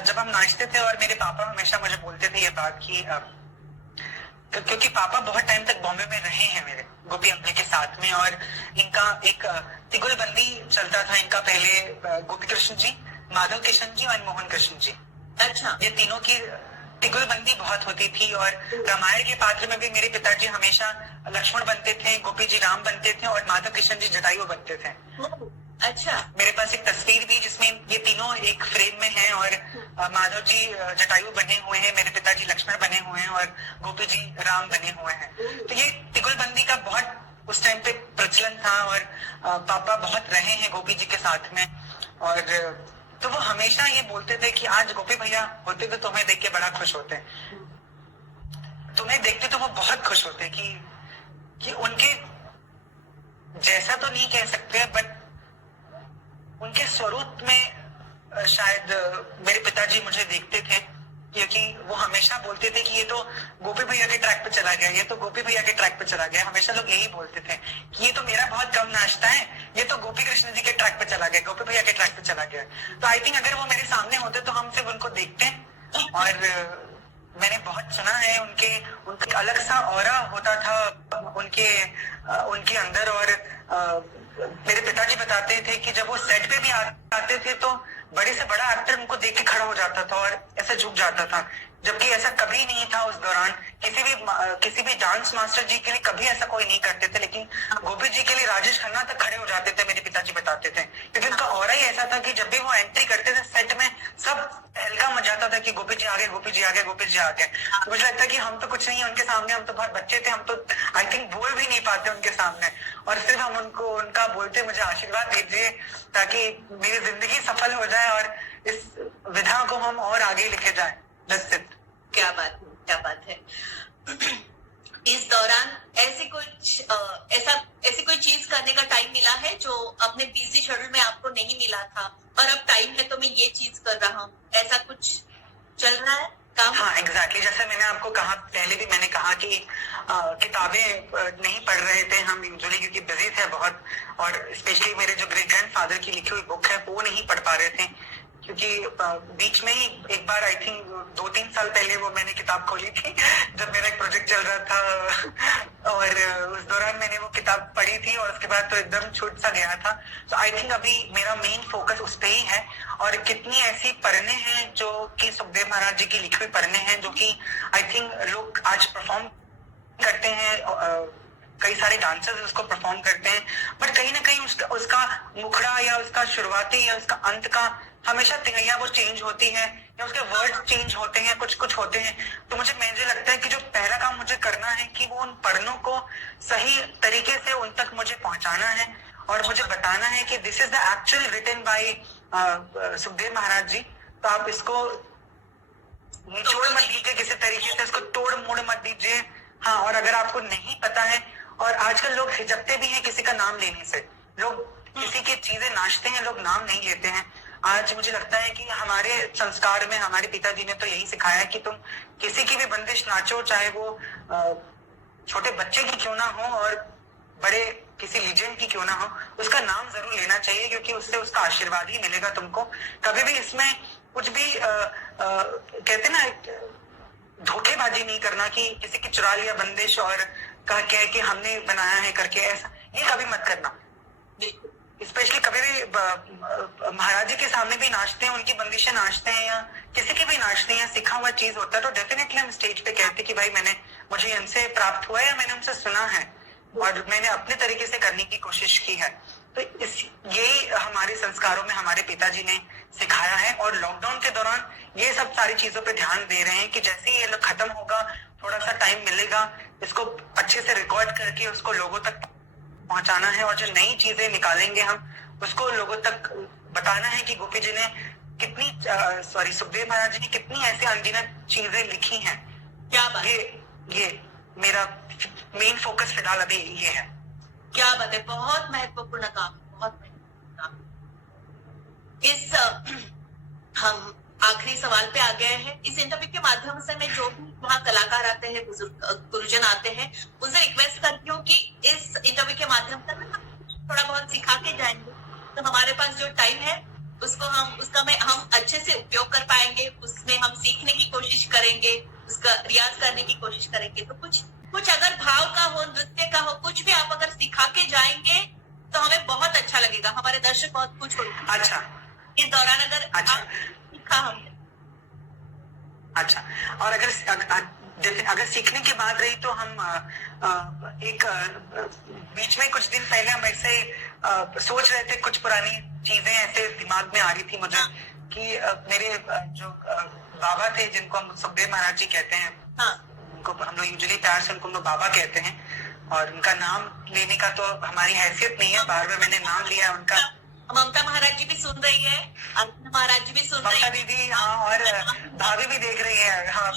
जब हम नाचते थे और मेरे पापा हमेशा मुझे बोलते थे ये बात कि क्योंकि पापा बहुत टाइम तक बॉम्बे में रहे हैं मेरे गोपी अम्बे के साथ में, और इनका एक तिगुलबंदी चलता था इनका पहले, गोपी कृष्ण जी, माधव किशन जी और मोहन कृष्ण जी। अच्छा। ये तीनों की तिगुलबंदी बहुत होती थी। और रामायण के पात्र में भी मेरे पिताजी हमेशा लक्ष्मण बनते थे, गोपी जी राम बनते थे और माधव किशन जी जटायु बनते थे। अच्छा। मेरे पास एक तस्वीर भी जिसमें ये तीनों एक फ्रेम में हैं और माधव जी जटायु बने हुए हैं, मेरे पिताजी लक्ष्मण बने हुए हैं और गोपी जी राम बने हुए हैं। तो ये तिगुलबंदी का बहुत उस टाइम पे प्रचलन था और पापा बहुत रहे हैं गोपी जी के साथ में। और तो वो हमेशा ये बोलते थे कि आज गोपी भैया होते तो तुम्हें देख के बड़ा खुश होते, तुम्हें देखते तो वो बहुत खुश होते कि उनके जैसा तो नहीं कह सकते बट उनके स्वरूप में शायद मेरे पिताजी मुझे देखते थे, क्योंकि वो हमेशा बोलते थे कि ये तो गोपी भैया के ट्रैक पे चला गया, ये तो गोपी भैया के ट्रैक पे चला गया। हमेशा लोग यही बोलते थे कि ये तो मेरा बहुत कम नाचता है, ये तो गोपी कृष्ण जी के ट्रैक पे चला गया, गोपी भैया के ट्रैक पे चला गया। तो आई थिंक अगर वो मेरे सामने होते तो हम सिर्फ उनको देखते। और मैंने बहुत सुना है उनके अलग सा ऑरा होता था उनके अंदर। और मेरे पिताजी बताते थे कि जब वो सेट पे भी आते थे तो बड़े से बड़ा एक्टर उनको देख के खड़ा हो जाता था और ऐसे झुक जाता था, जबकि ऐसा कभी नहीं था उस दौरान। किसी भी डांस मास्टर जी के लिए कभी ऐसा कोई नहीं करते थे, लेकिन गोपी जी के लिए राजेश खन्ना तक खड़े हो जाते थे, मेरे पिताजी बताते थे। क्योंकि उनका ऑरा ही ऐसा था कि जब भी वो एंट्री करते थे सेट में सब हल्का मच जाता था कि गोपी जी आगे, गोपी जी आगे, गोपी जी आगे। तो मुझे लगता है कि हम तो कुछ नहीं है उनके सामने, हम तो बहुत बच्चे थे, हम तो आई थिंक बोल भी नहीं पाते उनके सामने। और सिर्फ हम उनका बोलते मुझे आशीर्वाद दीजिए ताकि मेरी जिंदगी सफल हो जाए और इस विधा को हम और आगे लेके जाएं। क्या बात है। इस दौरान ऐसी कोई चीज करने का टाइम मिला है जो अपने बिजी शेड्यूल में आपको नहीं मिला था और अब टाइम है तो मैं ये चीज कर रहा हूँ, ऐसा कुछ चल रहा है काम? हाँ एग्जैक्टली, जैसे मैंने आपको कहा पहले भी, मैंने कहा कि किताबें नहीं पढ़ रहे थे हम यूजुअली क्योंकि बिजी थे बहुत। और स्पेशली मेरे जो ग्रेट ग्रैंडफादर की लिखी हुई बुक है वो नहीं पढ़ पा रहे थे, क्योंकि बीच में ही एक बार आई थिंक 2-3 साल पहले वो मैंने किताब खोली थी जब मेरा एक प्रोजेक्ट चल रहा था, और उस दौरान मैंने वो किताब पढ़ी थी और उसके बाद तो एकदम छूट सा गया था। तो आई थिंक अभी मेरा मेन फोकस उस पे ही है। और कितनी ऐसी पढ़ने हैं जो कि सुखदेव महाराज जी की लिखी हुई पढ़ने हैं जो कि आई थिंक लोग आज परफॉर्म करते हैं, कई सारे डांसर्स उसको परफॉर्म करते हैं, बट कहीं ना कहीं उसका मुखड़ा या उसका शुरुआती या उसका अंत का हमेशा तिगैया वो चेंज होती है या उसके वर्ड्स चेंज होते हैं, कुछ होते हैं। तो मुझे लगता है कि जो करना है कि वो उन पढ़नों को सही तरीके से उन तक मुझे पहुंचाना है और मुझे बताना है कि this is the actual written by Sukhdev Maharaj ji. तो आप इसको निचोड़ मत दीजिए, किसी तरीके से इसको तोड़ मोड़ मत दीजिए। हाँ, और अगर आपको नहीं पता है, और आजकल लोग हिचकते भी हैं किसी का नाम लेने से, लोग किसी की चीजें नाचते हैं, लोग नाम नहीं लेते हैं। आज मुझे लगता है कि हमारे संस्कार में हमारे पिताजी ने तो यही सिखाया कि तुम किसी की भी बंदिश नाचो, चाहे वो छोटे बच्चे की क्यों ना हो और बड़े किसी लीजेंड की क्यों ना हो, उसका नाम जरूर लेना चाहिए, क्योंकि उससे उसका आशीर्वाद ही मिलेगा तुमको। कभी भी इसमें कुछ भी कहते ना, धोखेबाजी नहीं करना कि किसी की चुरा लिया बंदिश और कह के कि हमने बनाया है करके, ऐसा ये कभी मत करना। स्पेशली कभी भी महाराज जी के सामने भी नाचते हैं, उनकी बंदिशें नाचते हैं या किसी की भी नाचते हैं या सीखा हुआ चीज होता है, तो डेफिनेटली हम स्टेज पे कहते कि भाई मुझे इनसे प्राप्त हुआ है या मैंने उनसे सुना है और मैंने अपने तरीके से करने की कोशिश की है। तो यही हमारे संस्कारों में हमारे पिताजी ने सिखाया है। और लॉकडाउन के दौरान ये सब सारी चीजों पे ध्यान दे रहे हैं कि जैसे ही ये खत्म होगा, थोड़ा सा टाइम मिलेगा, इसको अच्छे से रिकॉर्ड करके उसको लोगों तक पहुंचाना है, और जो नई चीजें निकालेंगे हम उसको लोगों तक बताना है कि गोपी जी ने कितनी सुखदेव महाराज जी ने कितनी ऐसी अनगिनत चीजें लिखी हैं। क्या बात, ये मेरा मेन फोकस फिलहाल अभी ये है। क्या बात है, बहुत महत्वपूर्ण काम, बहुत महत्वपूर्ण काम। हम आखिरी सवाल पे आ गए हैं। इस इंटरव्यू के माध्यम से मैं जो भी वहाँ कलाकार आते हैं, गुरुजन आते हैं, उनसे रिक्वेस्ट करती हूँ कि इस इंटरव्यू के माध्यम से थोड़ा बहुत सिखा के जाएंगे, तो हमारे पास जो टाइम है उसका हम अच्छे से उपयोग कर पाएंगे, उसमें हम सीखने की कोशिश करेंगे, उसका रियाज करने की कोशिश करेंगे। तो कुछ अगर भाव का हो, नृत्य का हो, कुछ भी आप अगर सिखा के जाएंगे तो हमें बहुत अच्छा लगेगा, हमारे दर्शक बहुत खुश होंगे। अच्छा, इस दौरान अगर अच्छा सीखा हमने, अच्छा, और अगर सीखने की बात रही तो हम बीच में कुछ दिन पहले हम ऐसे सोच रहे थे, कुछ पुरानी चीजें ऐसे दिमाग में आ रही थी मुझे कि मेरे जो बाबा थे, जिनको हम सुखदेव महाराज जी कहते हैं, उनको हम लोग यूजुअली प्यार से उनको बाबा कहते हैं, और उनका नाम लेने का तो हमारी हैसियत नहीं है, बार बार मैंने नाम लिया उनका। ममता महाराज जी भी सुन रही है, अर्चना महाराज जी भी सुन रही है, ममता दीदी, हाँ, और भाभी भी देख रही है। हाँ,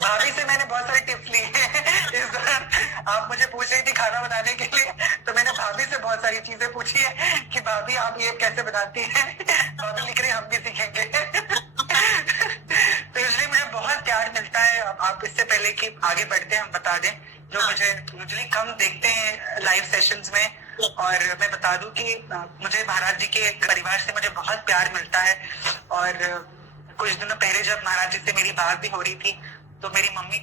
भाभी से मैंने बहुत सारे टिप्स लिए हैं इस दौरान। आप मुझे पूछ रही थी खाना बनाने के लिए, तो मैंने भाभी से बहुत सारी चीजें पूछी है कि भाभी आप ये कैसे बनाती हैं। भाभी लिख रही हम भी सीखेंगे। तो इसलिए मुझे बहुत प्यार मिलता है। आप इससे पहले कि आगे बढ़ते हैं, हम बता दें, जो मुझे यूजुअली कम देखते हैं लाइव सेशंस में, और मैं बता दूं कि मुझे महाराज जी के परिवार से मुझे बहुत प्यार मिलता है। और कुछ दिनों पहले जब महाराज जी से मेरी बात भी हो रही थी, तो मेरी मम्मी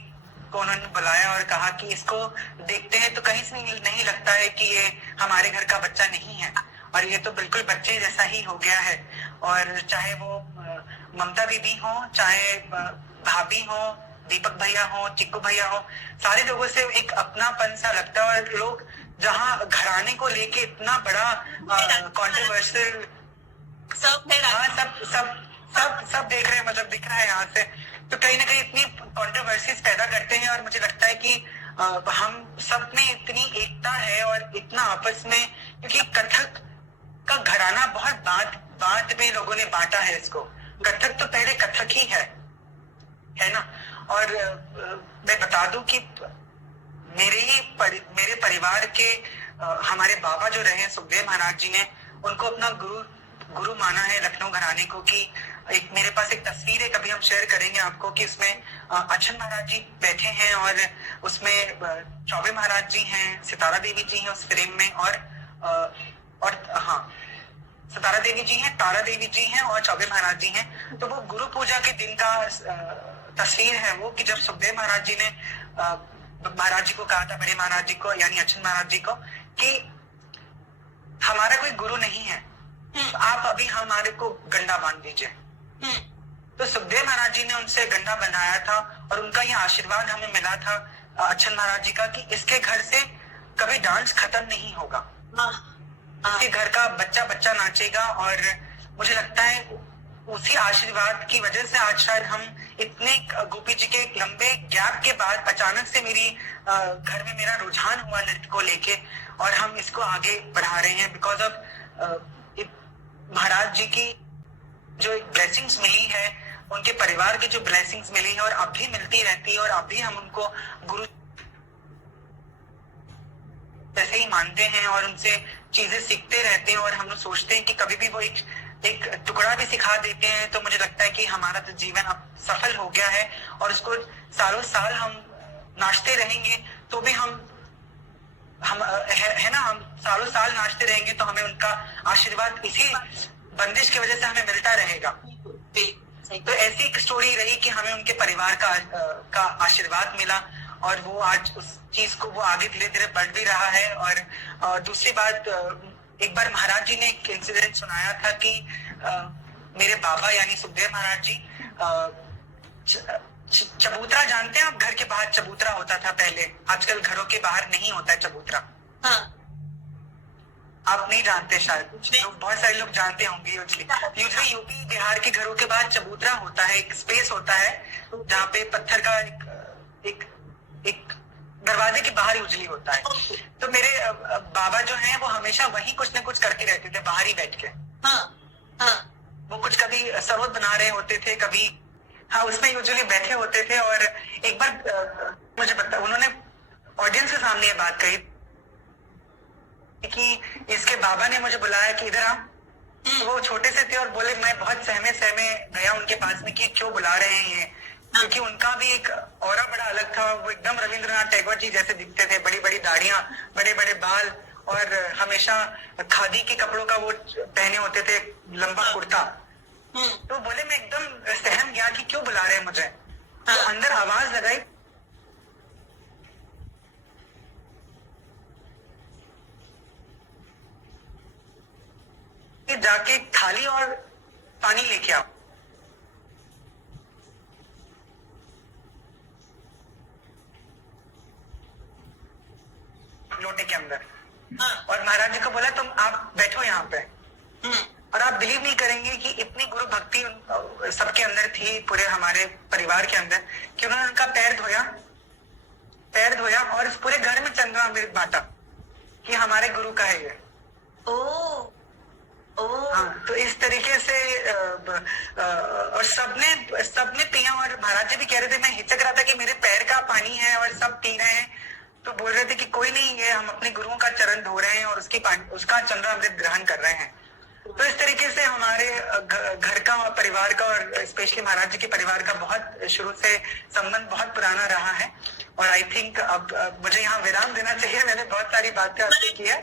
को उन्होंने बुलाया और कहा कि इसको देखते हैं तो कहीं से नहीं लगता है कि ये हमारे घर का बच्चा नहीं है, और ये तो बिल्कुल बच्चे जैसा ही हो गया है। और चाहे वो ममता दीदी हो, चाहे भाभी हो, दीपक भैया हो, चिक्कू भैया हो, सारे लोगों से एक अपनापन सा लगता है। और लोग जहाँ घराने को लेके इतना बड़ा कॉन्ट्रोवर्शियल सब देख रहे हैं, मतलब दिख रहा है यहाँ से, तो कहीं ना कहीं इतनी कॉन्ट्रोवर्सीज पैदा करते हैं। और मुझे लगता है कि हम सब में इतनी एकता है और इतना आपस में, क्योंकि कथक का घराना बहुत बात में लोगों ने बांटा है इसको। कथक तो पहले कथक ही है ना। और मैं बता दूं कि मेरे परिवार के हमारे बाबा जो रहे सुखदेव महाराज जी ने उनको अपना गुरु माना है लखनऊ घराने को। कि एक मेरे पास एक तस्वीर है, कभी हम शेयर करेंगे आपको, कि उसमें अच्छन महाराज जी बैठे हैं और उसमें चौबे महाराज जी हैं, सितारा देवी जी हैं उस फ्रेम में, और हाँ, सितारा देवी जी हैं, तारा देवी जी हैं और चौबे महाराज जी हैं। तो वो गुरु पूजा के दिन का तस्वीर है वो, कि जब सुखदेव महाराज जी ने महाराज जी को कहा था, बड़े महाराज जी को यानी अच्छन महाराज जी को, कि हमारा कोई गुरु नहीं है, तो आप अभी हमारे को गंडा बांध दीजिए। तो सुखदेव महाराज जी ने उनसे गंडा बनाया था, और उनका ये आशीर्वाद हमें मिला था अच्छन महाराज जी का, कि इसके घर से कभी डांस खत्म नहीं होगा, इसके घर का बच्चा नाचेगा। और मुझे लगता है उसी आशीर्वाद की वजह से आज शायद हम इतने गोपी जी के एक लंबे गैप के बाद अचानक से मेरी घर में मेरा रुझान हुआ नृत्य को लेके, और हम इसको आगे बढ़ा रहे हैं बिकॉज ऑफ महाराज जी की जो एक ब्लेसिंग्स मिली है, उनके परिवार की जो ब्लेसिंग्स मिली है और अब भी मिलती रहती है, और अब भी हम उनको गुरु जैसे ही मानते हैं और उनसे चीजें सीखते रहते हैं, और हम लोग सोचते हैं कि कभी भी वो एक टुकड़ा भी सिखा देते हैं तो मुझे लगता है कि हमारा तो जीवन अब सफल हो गया है, और उसको सालों साल हम नाचते रहेंगे तो भी हम है ना, हम सालों साल नाचते रहेंगे तो हमें उनका आशीर्वाद इसी बंदिश की वजह से हमें मिलता रहेगा। तो ऐसी एक स्टोरी रही कि हमें उनके परिवार का आशीर्वाद मिला, और वो आज उस चीज को वो आगे धीरे धीरे बढ़ भी रहा है। और दूसरी बात, एक बार महाराज जी ने एक इंसिडेंट सुनाया था कि मेरे बाबा यानी सुखदेव महाराज जी चबूतरा जानते हैं आप? घर के बाहर चबूतरा होता था पहले, आजकल घरों के बाहर नहीं होता है चबूतरा। हाँ। आप नहीं जानते शायद, लोग बहुत सारे लोग जानते होंगे। यूजली यूपी बिहार के घरों के बाहर चबूतरा होता है, एक स्पेस होता है जहाँ पे पत्थर का एक दरवाजे के बाहर यूजली होता है। तो मेरे बाबा जो हैं वो हमेशा वही कुछ न कुछ करते रहते थे बाहर ही बैठ के। हाँ, हाँ। वो कुछ कभी सरोद बना रहे होते थे, कभी हाँ उसमें यूजुअली बैठे होते थे। और एक बार मुझे पता, उन्होंने ऑडियंस के सामने ये बात कही कि इसके बाबा ने मुझे बुलाया कि इधर आ। तो वो छोटे से थे और बोले, मैं बहुत सहमे गया उनके पास में कि क्यों बुला रहे हैं ये, क्योंकि उनका भी एक ऑरा बड़ा अलग था। वो एकदम रविंद्रनाथ टैगोर जी जैसे दिखते थे, बड़ी बड़ी दाढ़ियां, बड़े बड़े बाल, और हमेशा खादी के कपड़ों का वो पहने होते थे, लंबा कुर्ता। तो बोले, मैं एकदम सहम गया कि क्यों बुला रहे हैं मुझे। तो अंदर आवाज लगाई, जाके थाली और पानी लेके आओ। लोटे के अंदर। और महाराज जी को बोला, तुम आप बैठो यहाँ पे। और आप बिलीव नहीं करेंगे कि इतनी गुरु भक्ति सबके अंदर थी, पूरे हमारे परिवार के अंदर, कि उन्होंने उनका पैर धोया और इस पूरे घर में चंद्रामृत बांटा कि हमारे गुरु का है ये। हाँ, तो इस तरीके से और सबने पिया। और महाराज जी भी कह रहे थे, मैं हिचक रहा था कि मेरे पैर का पानी है और सब पी रहे हैं, तो बोल रहे थे कि कोई नहीं, ये हम अपने गुरुओं का चरण धो रहे हैं और उसका चंद्रामृत ग्रहण कर रहे हैं। तो इस तरीके से हमारे घर का और परिवार का, और स्पेशली महाराज जी के परिवार का बहुत शुरू से संबंध बहुत पुराना रहा है। और आई थिंक अब मुझे यहाँ विराम देना चाहिए, मैंने बहुत सारी बातें आपसे की है।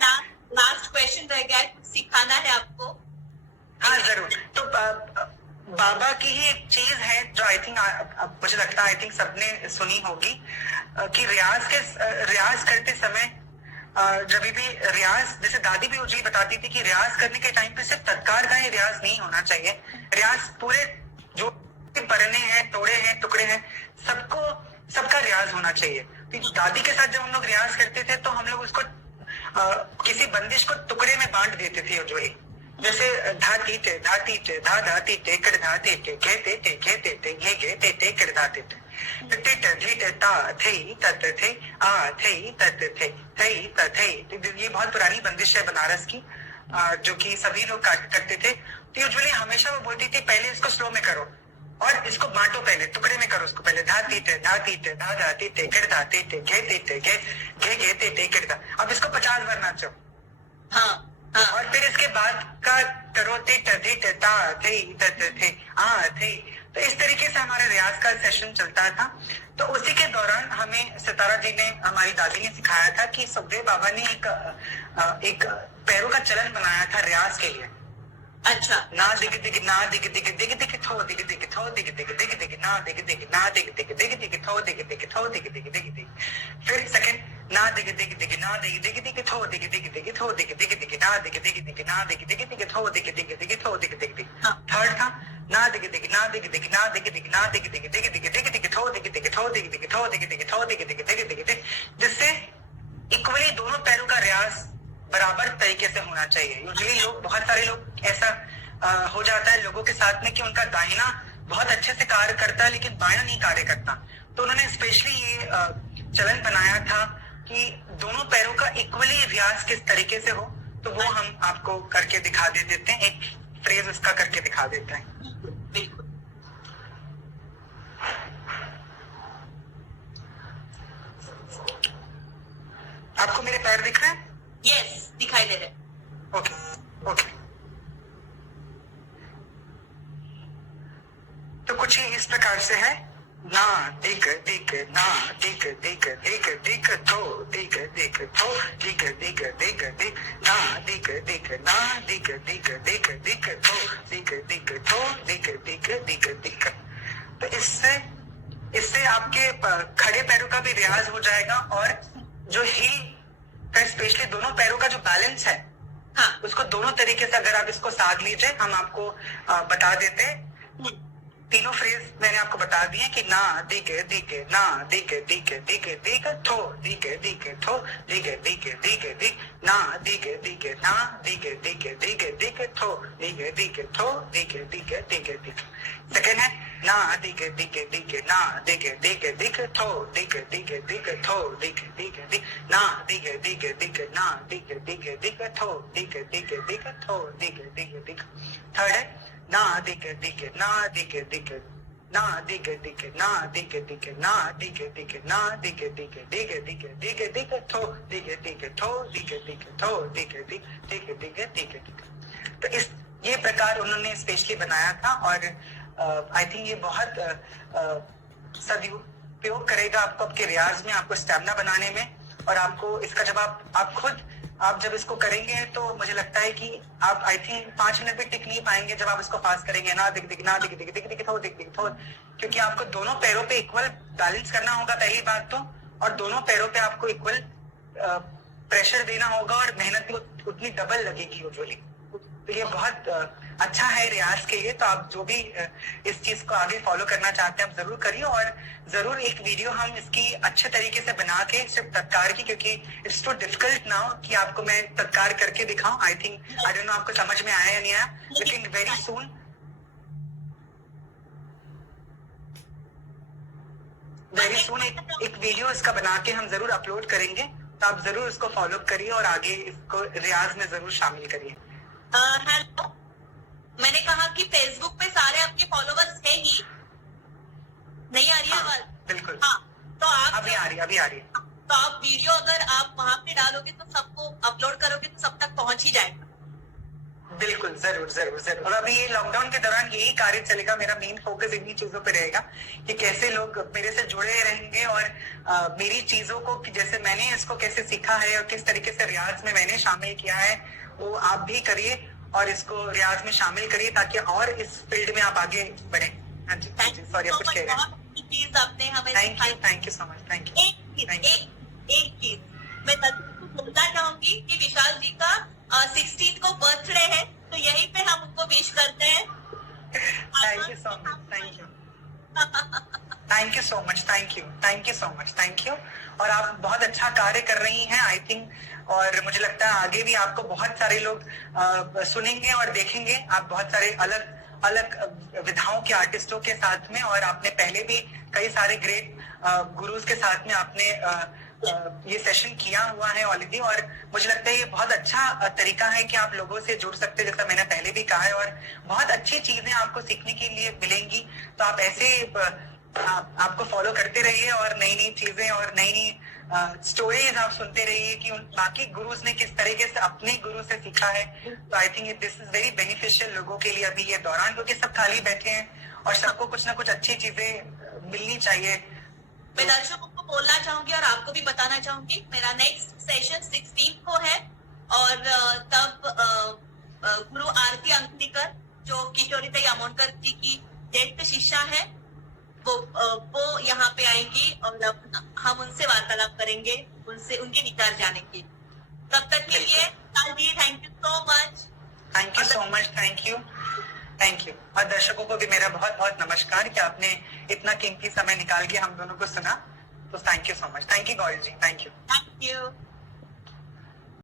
लास्ट क्वेश्चन रह गया, सिखाना है आपको। हाँ जरूर। तो बाबा की ही एक चीज है जो आई थिंक मुझे लगता है सबने सुनी होगी कि रियाज करते समय, जब भी रियाज, जैसे दादी भी उजली बताती थी कि रियाज करने के टाइम पे सिर्फ तत्कार का ही रियाज नहीं होना चाहिए। रियाज पूरे जो परने हैं, तोड़े हैं, टुकड़े हैं, सबका रियाज होना चाहिए। तो दादी के साथ जब हम लोग रियाज करते थे तो हम लोग उसको किसी बंदिश को टुकड़े में बांट देते थे उजली। जैसे धाती टे धाती टे धा धाती टे कर धाती टे घेते टे घेते टे घे घेते टे कर धाते टे टिट ढिट ता थई तत थे आ थई तत थे थई तथे। ये बहुत पुरानी बंदिश है बनारस की, जो कि सभी लोग करते थे। तो यूजुअली हमेशा वो बोलती थी, पहले इसको स्लो में करो और इसको बांटो, पहले टुकड़े में करो उसको। पहले धाती टे धा धाती टे कर धाते टे घेते टे घे घेते टे कर धा। अब इसको 50 बार नाचो। हाँ। और फिर इसके बाद का करो टे टे ता थे तत थे आ थे। तो इस तरीके से हमारे रियाज का सेशन चलता था। तो उसी के दौरान हमें सितारा जी ने, हमारी दादी ने सिखाया था कि सुखदेव बाबा ने एक पैरों का चलन बनाया था रियाज के लिए। अच्छा। ना दिग दिग ना दिग दिग दिग दिग थो दिग दिग थो दिग दिग दिग दिग ना दिग दिग ना दिग दिग दिग दिग थो दिग दिग थो दिग दिग दिग दिग। फिर सेकंड, ना दिग दिग दिग ना दिग दिग दिग थो दिग दिग दिग थो दिग दिग दिग ना दिग दिग दिग ना दिग दिग दिग थो दिग दिग दिग थो दिग दिग दिग। थर्ड था, ना दिग दिग ना दिग दिग ना दिग दिग ना दिग दिग दिग दिग दिग दिग थो दिग दिग थो दिग दिग थो दिग दिग थो दिग दिग दिग दिग दिग। जिससे इक्वली दोनों पैरों का रियाज बराबर तरीके से होना चाहिए। यूजुअली लोग, बहुत सारे लोग ऐसा हो जाता है लोगों के साथ में कि उनका दाहिना बहुत अच्छे से कार्य करता है लेकिन बायां नहीं कार्य करता। तो उन्होंने स्पेशली ये चलन बनाया था कि दोनों पैरों का इक्वली रियाज किस तरीके से हो, तो वो हम आपको करके दिखा देते हैं, एक फ्रेज उसका करके दिखा देते हैं। बिल्कुल। आपको मेरे पैर दिख रहे हैं? यस, दिखाई दे रहे। Okay okay. तो कुछ ही इस प्रकार से है, ना दिख दिख ना दिख दिख दिख दिख थो दिख दिख थो दिख दिख दिख दिख ना दिख दिख ना दिख दिख दिख दिख थो दिख दिख थो दिख दिख दिख दिख। तो इससे आपके खड़े पैरों का भी रियाज हो जाएगा और जो हील का स्पेशली दोनों पैरों का जो बैलेंस है, हाँ, उसको दोनों तरीके से अगर आप इसको साध लीजिए, हम आपको बता देते हैं। तीनों फ्रेज मैंने आपको बता दिए कि ना दिखे दिखे ना दिखे दिखे दिखे दिखे थो दिखे दिखे थो दिखे दिखे दिखे दिख ना दिखे दिखे ना दिखे दिखे दिखे दिखे थो दिखे दिखे थो दिखे दिखे दिखे दिखे। सेकेंड है ना दिखे दिखे दिखे ना दिखे दिखे दिखे थो दिखे दिखे दिखे थो दिखे दिखे दिख ना दिखे दिखे दिखे ना दिखे दिखे दिखे थो दिखे दिखे दिखे थो दिखे दिखे दिखे। थर्ड है ना दिखे दिखे ना दिखे दिखे ना दिखे दिखे ना दिखे दिखे ना दिखे दिखे ना दिखे दिखे दिखे दिखे दिखे दिखे थो दिखे दिखे थो दिखे दिखे थो दिखे दिखे दिखे दिखे दिखे। तो इस ये प्रकार उन्होंने स्पेशली बनाया था और आई थिंक ये बहुत सदुपयोग करेगा आपको आपके रियाज में, आपको स्टैमिना बनाने में। और आपको इसका जब आप खुद आप जब इसको करेंगे तो मुझे लगता है कि आप आई थिंक 5 मिनट भी टिक नहीं पाएंगे जब आप इसको फास्ट करेंगे। ना दिख दिख ना दिख दिख दिख दिख थो दिख दिख थो, क्योंकि आपको दोनों पैरों पे इक्वल बैलेंस करना होगा पहली बात तो, और दोनों पैरों पे आपको इक्वल प्रेशर देना होगा और मेहनत भी उतनी डबल लगेगी यूजुअली। तो ये बहुत अच्छा है रियाज के लिए। तो आप जो भी इस चीज को आगे फॉलो करना चाहते हैं आप जरूर करिए, और जरूर एक वीडियो हम इसकी अच्छे तरीके से बना के सिर्फ तत्कार की, क्योंकि इट्स टू डिफिकल्ट नाउ कि आपको मैं तत्कार करके दिखाऊं। आई थिंक आई डोंट नो आपको समझ में आया या नहीं आया, लेकिन वेरी सून एक वीडियो इसका बना के हम जरूर अपलोड करेंगे। तो आप जरूर इसको फॉलो करिए और आगे इसको रियाज में जरूर शामिल करिए। हेलो, मैंने कहा कि फेसबुक पे सारे आपके फॉलोवर्स है ही, नहीं आ रही है आवाज? बिल्कुल। हाँ, तो आप अभी आ रही है। तो आप वीडियो अगर आप वहां पे डालोगे तो सबको अपलोड करोगे तो सब तक पहुंच ही जाएगा। बिल्कुल, जरूर जरूर जरूर। और अभी ये लॉकडाउन के दौरान यही कार्य चलेगा, मेरा मेन फोकस इन्हीं चीजों पे रहेगा कि कैसे लोग मेरे से जुड़े रहेंगे और मेरी चीजों को जैसे मैंने इसको कैसे सीखा है और किस तरीके से रियाज में मैंने शामिल किया है वो आप भी करिए और इसको रियाज में शामिल करिए ताकि और इस फील्ड में आप आगे बढ़े। हाँ जी, सॉरी आप कुछ कह रहे हैं। चीज आपने हमें thank you so much. Thank you. एक चीज मैं बोलना चाहूंगी कि विशाल जी का 16th को बर्थडे है, तो यहीं पे हम उनको विश करते हैं। Thank you so much. Thank you so much. Thank you. और आप बहुत अच्छा कार्य कर रही हैं आई थिंक, और मुझे लगता है आगे भी आपको बहुत सारे लोग सुनेंगे और देखेंगे। आप बहुत सारे अलग अलग विधाओं के आर्टिस्टों के साथ में, और आपने पहले भी कई सारे ग्रेट गुरुज के साथ में आपने ये सेशन किया हुआ है ऑलरेडी। और मुझे लगता है ये बहुत अच्छा तरीका है कि आप लोगों से जुड़ सकते हैं, जैसा मैंने पहले भी कहा है, और बहुत अच्छी चीजें आपको सीखने के लिए मिलेंगी। तो आप ऐसे आपको फॉलो करते रहिए और नई नई चीजें और नई नई स्टोरीज आप सुनते रहिए कि बाकी गुरुज ने किस तरीके से अपने गुरु से सीखा है। तो I think this is very beneficial लोगों के लिए अभी ये दौरान, क्योंकि सब खाली बैठे हैं और सबको कुछ ना कुछ अच्छी चीजें मिलनी चाहिए। मैं दर्शकों को बोलना चाहूंगी और आपको भी बताना चाहूंगी, मेरा नेक्स्ट सेशन 16 को है और तब गुरु आरती अंकलिकर जो किशोरी अमोनकर जी की ज्येष्ठ शिष्या है वो यहाँ पे आएंगी और हम उनसे वार्तालाप करेंगे, उनसे उनके विचार जानेंगे। तब तक के लिए thank you so much. Thank you so much. Thank you. और दर्शकों को भी मेरा बहुत बहुत नमस्कार कि आपने इतना कीमती समय निकाल के हम दोनों को सुना। तो thank you so much. Thank you Gauri ji. Thank you.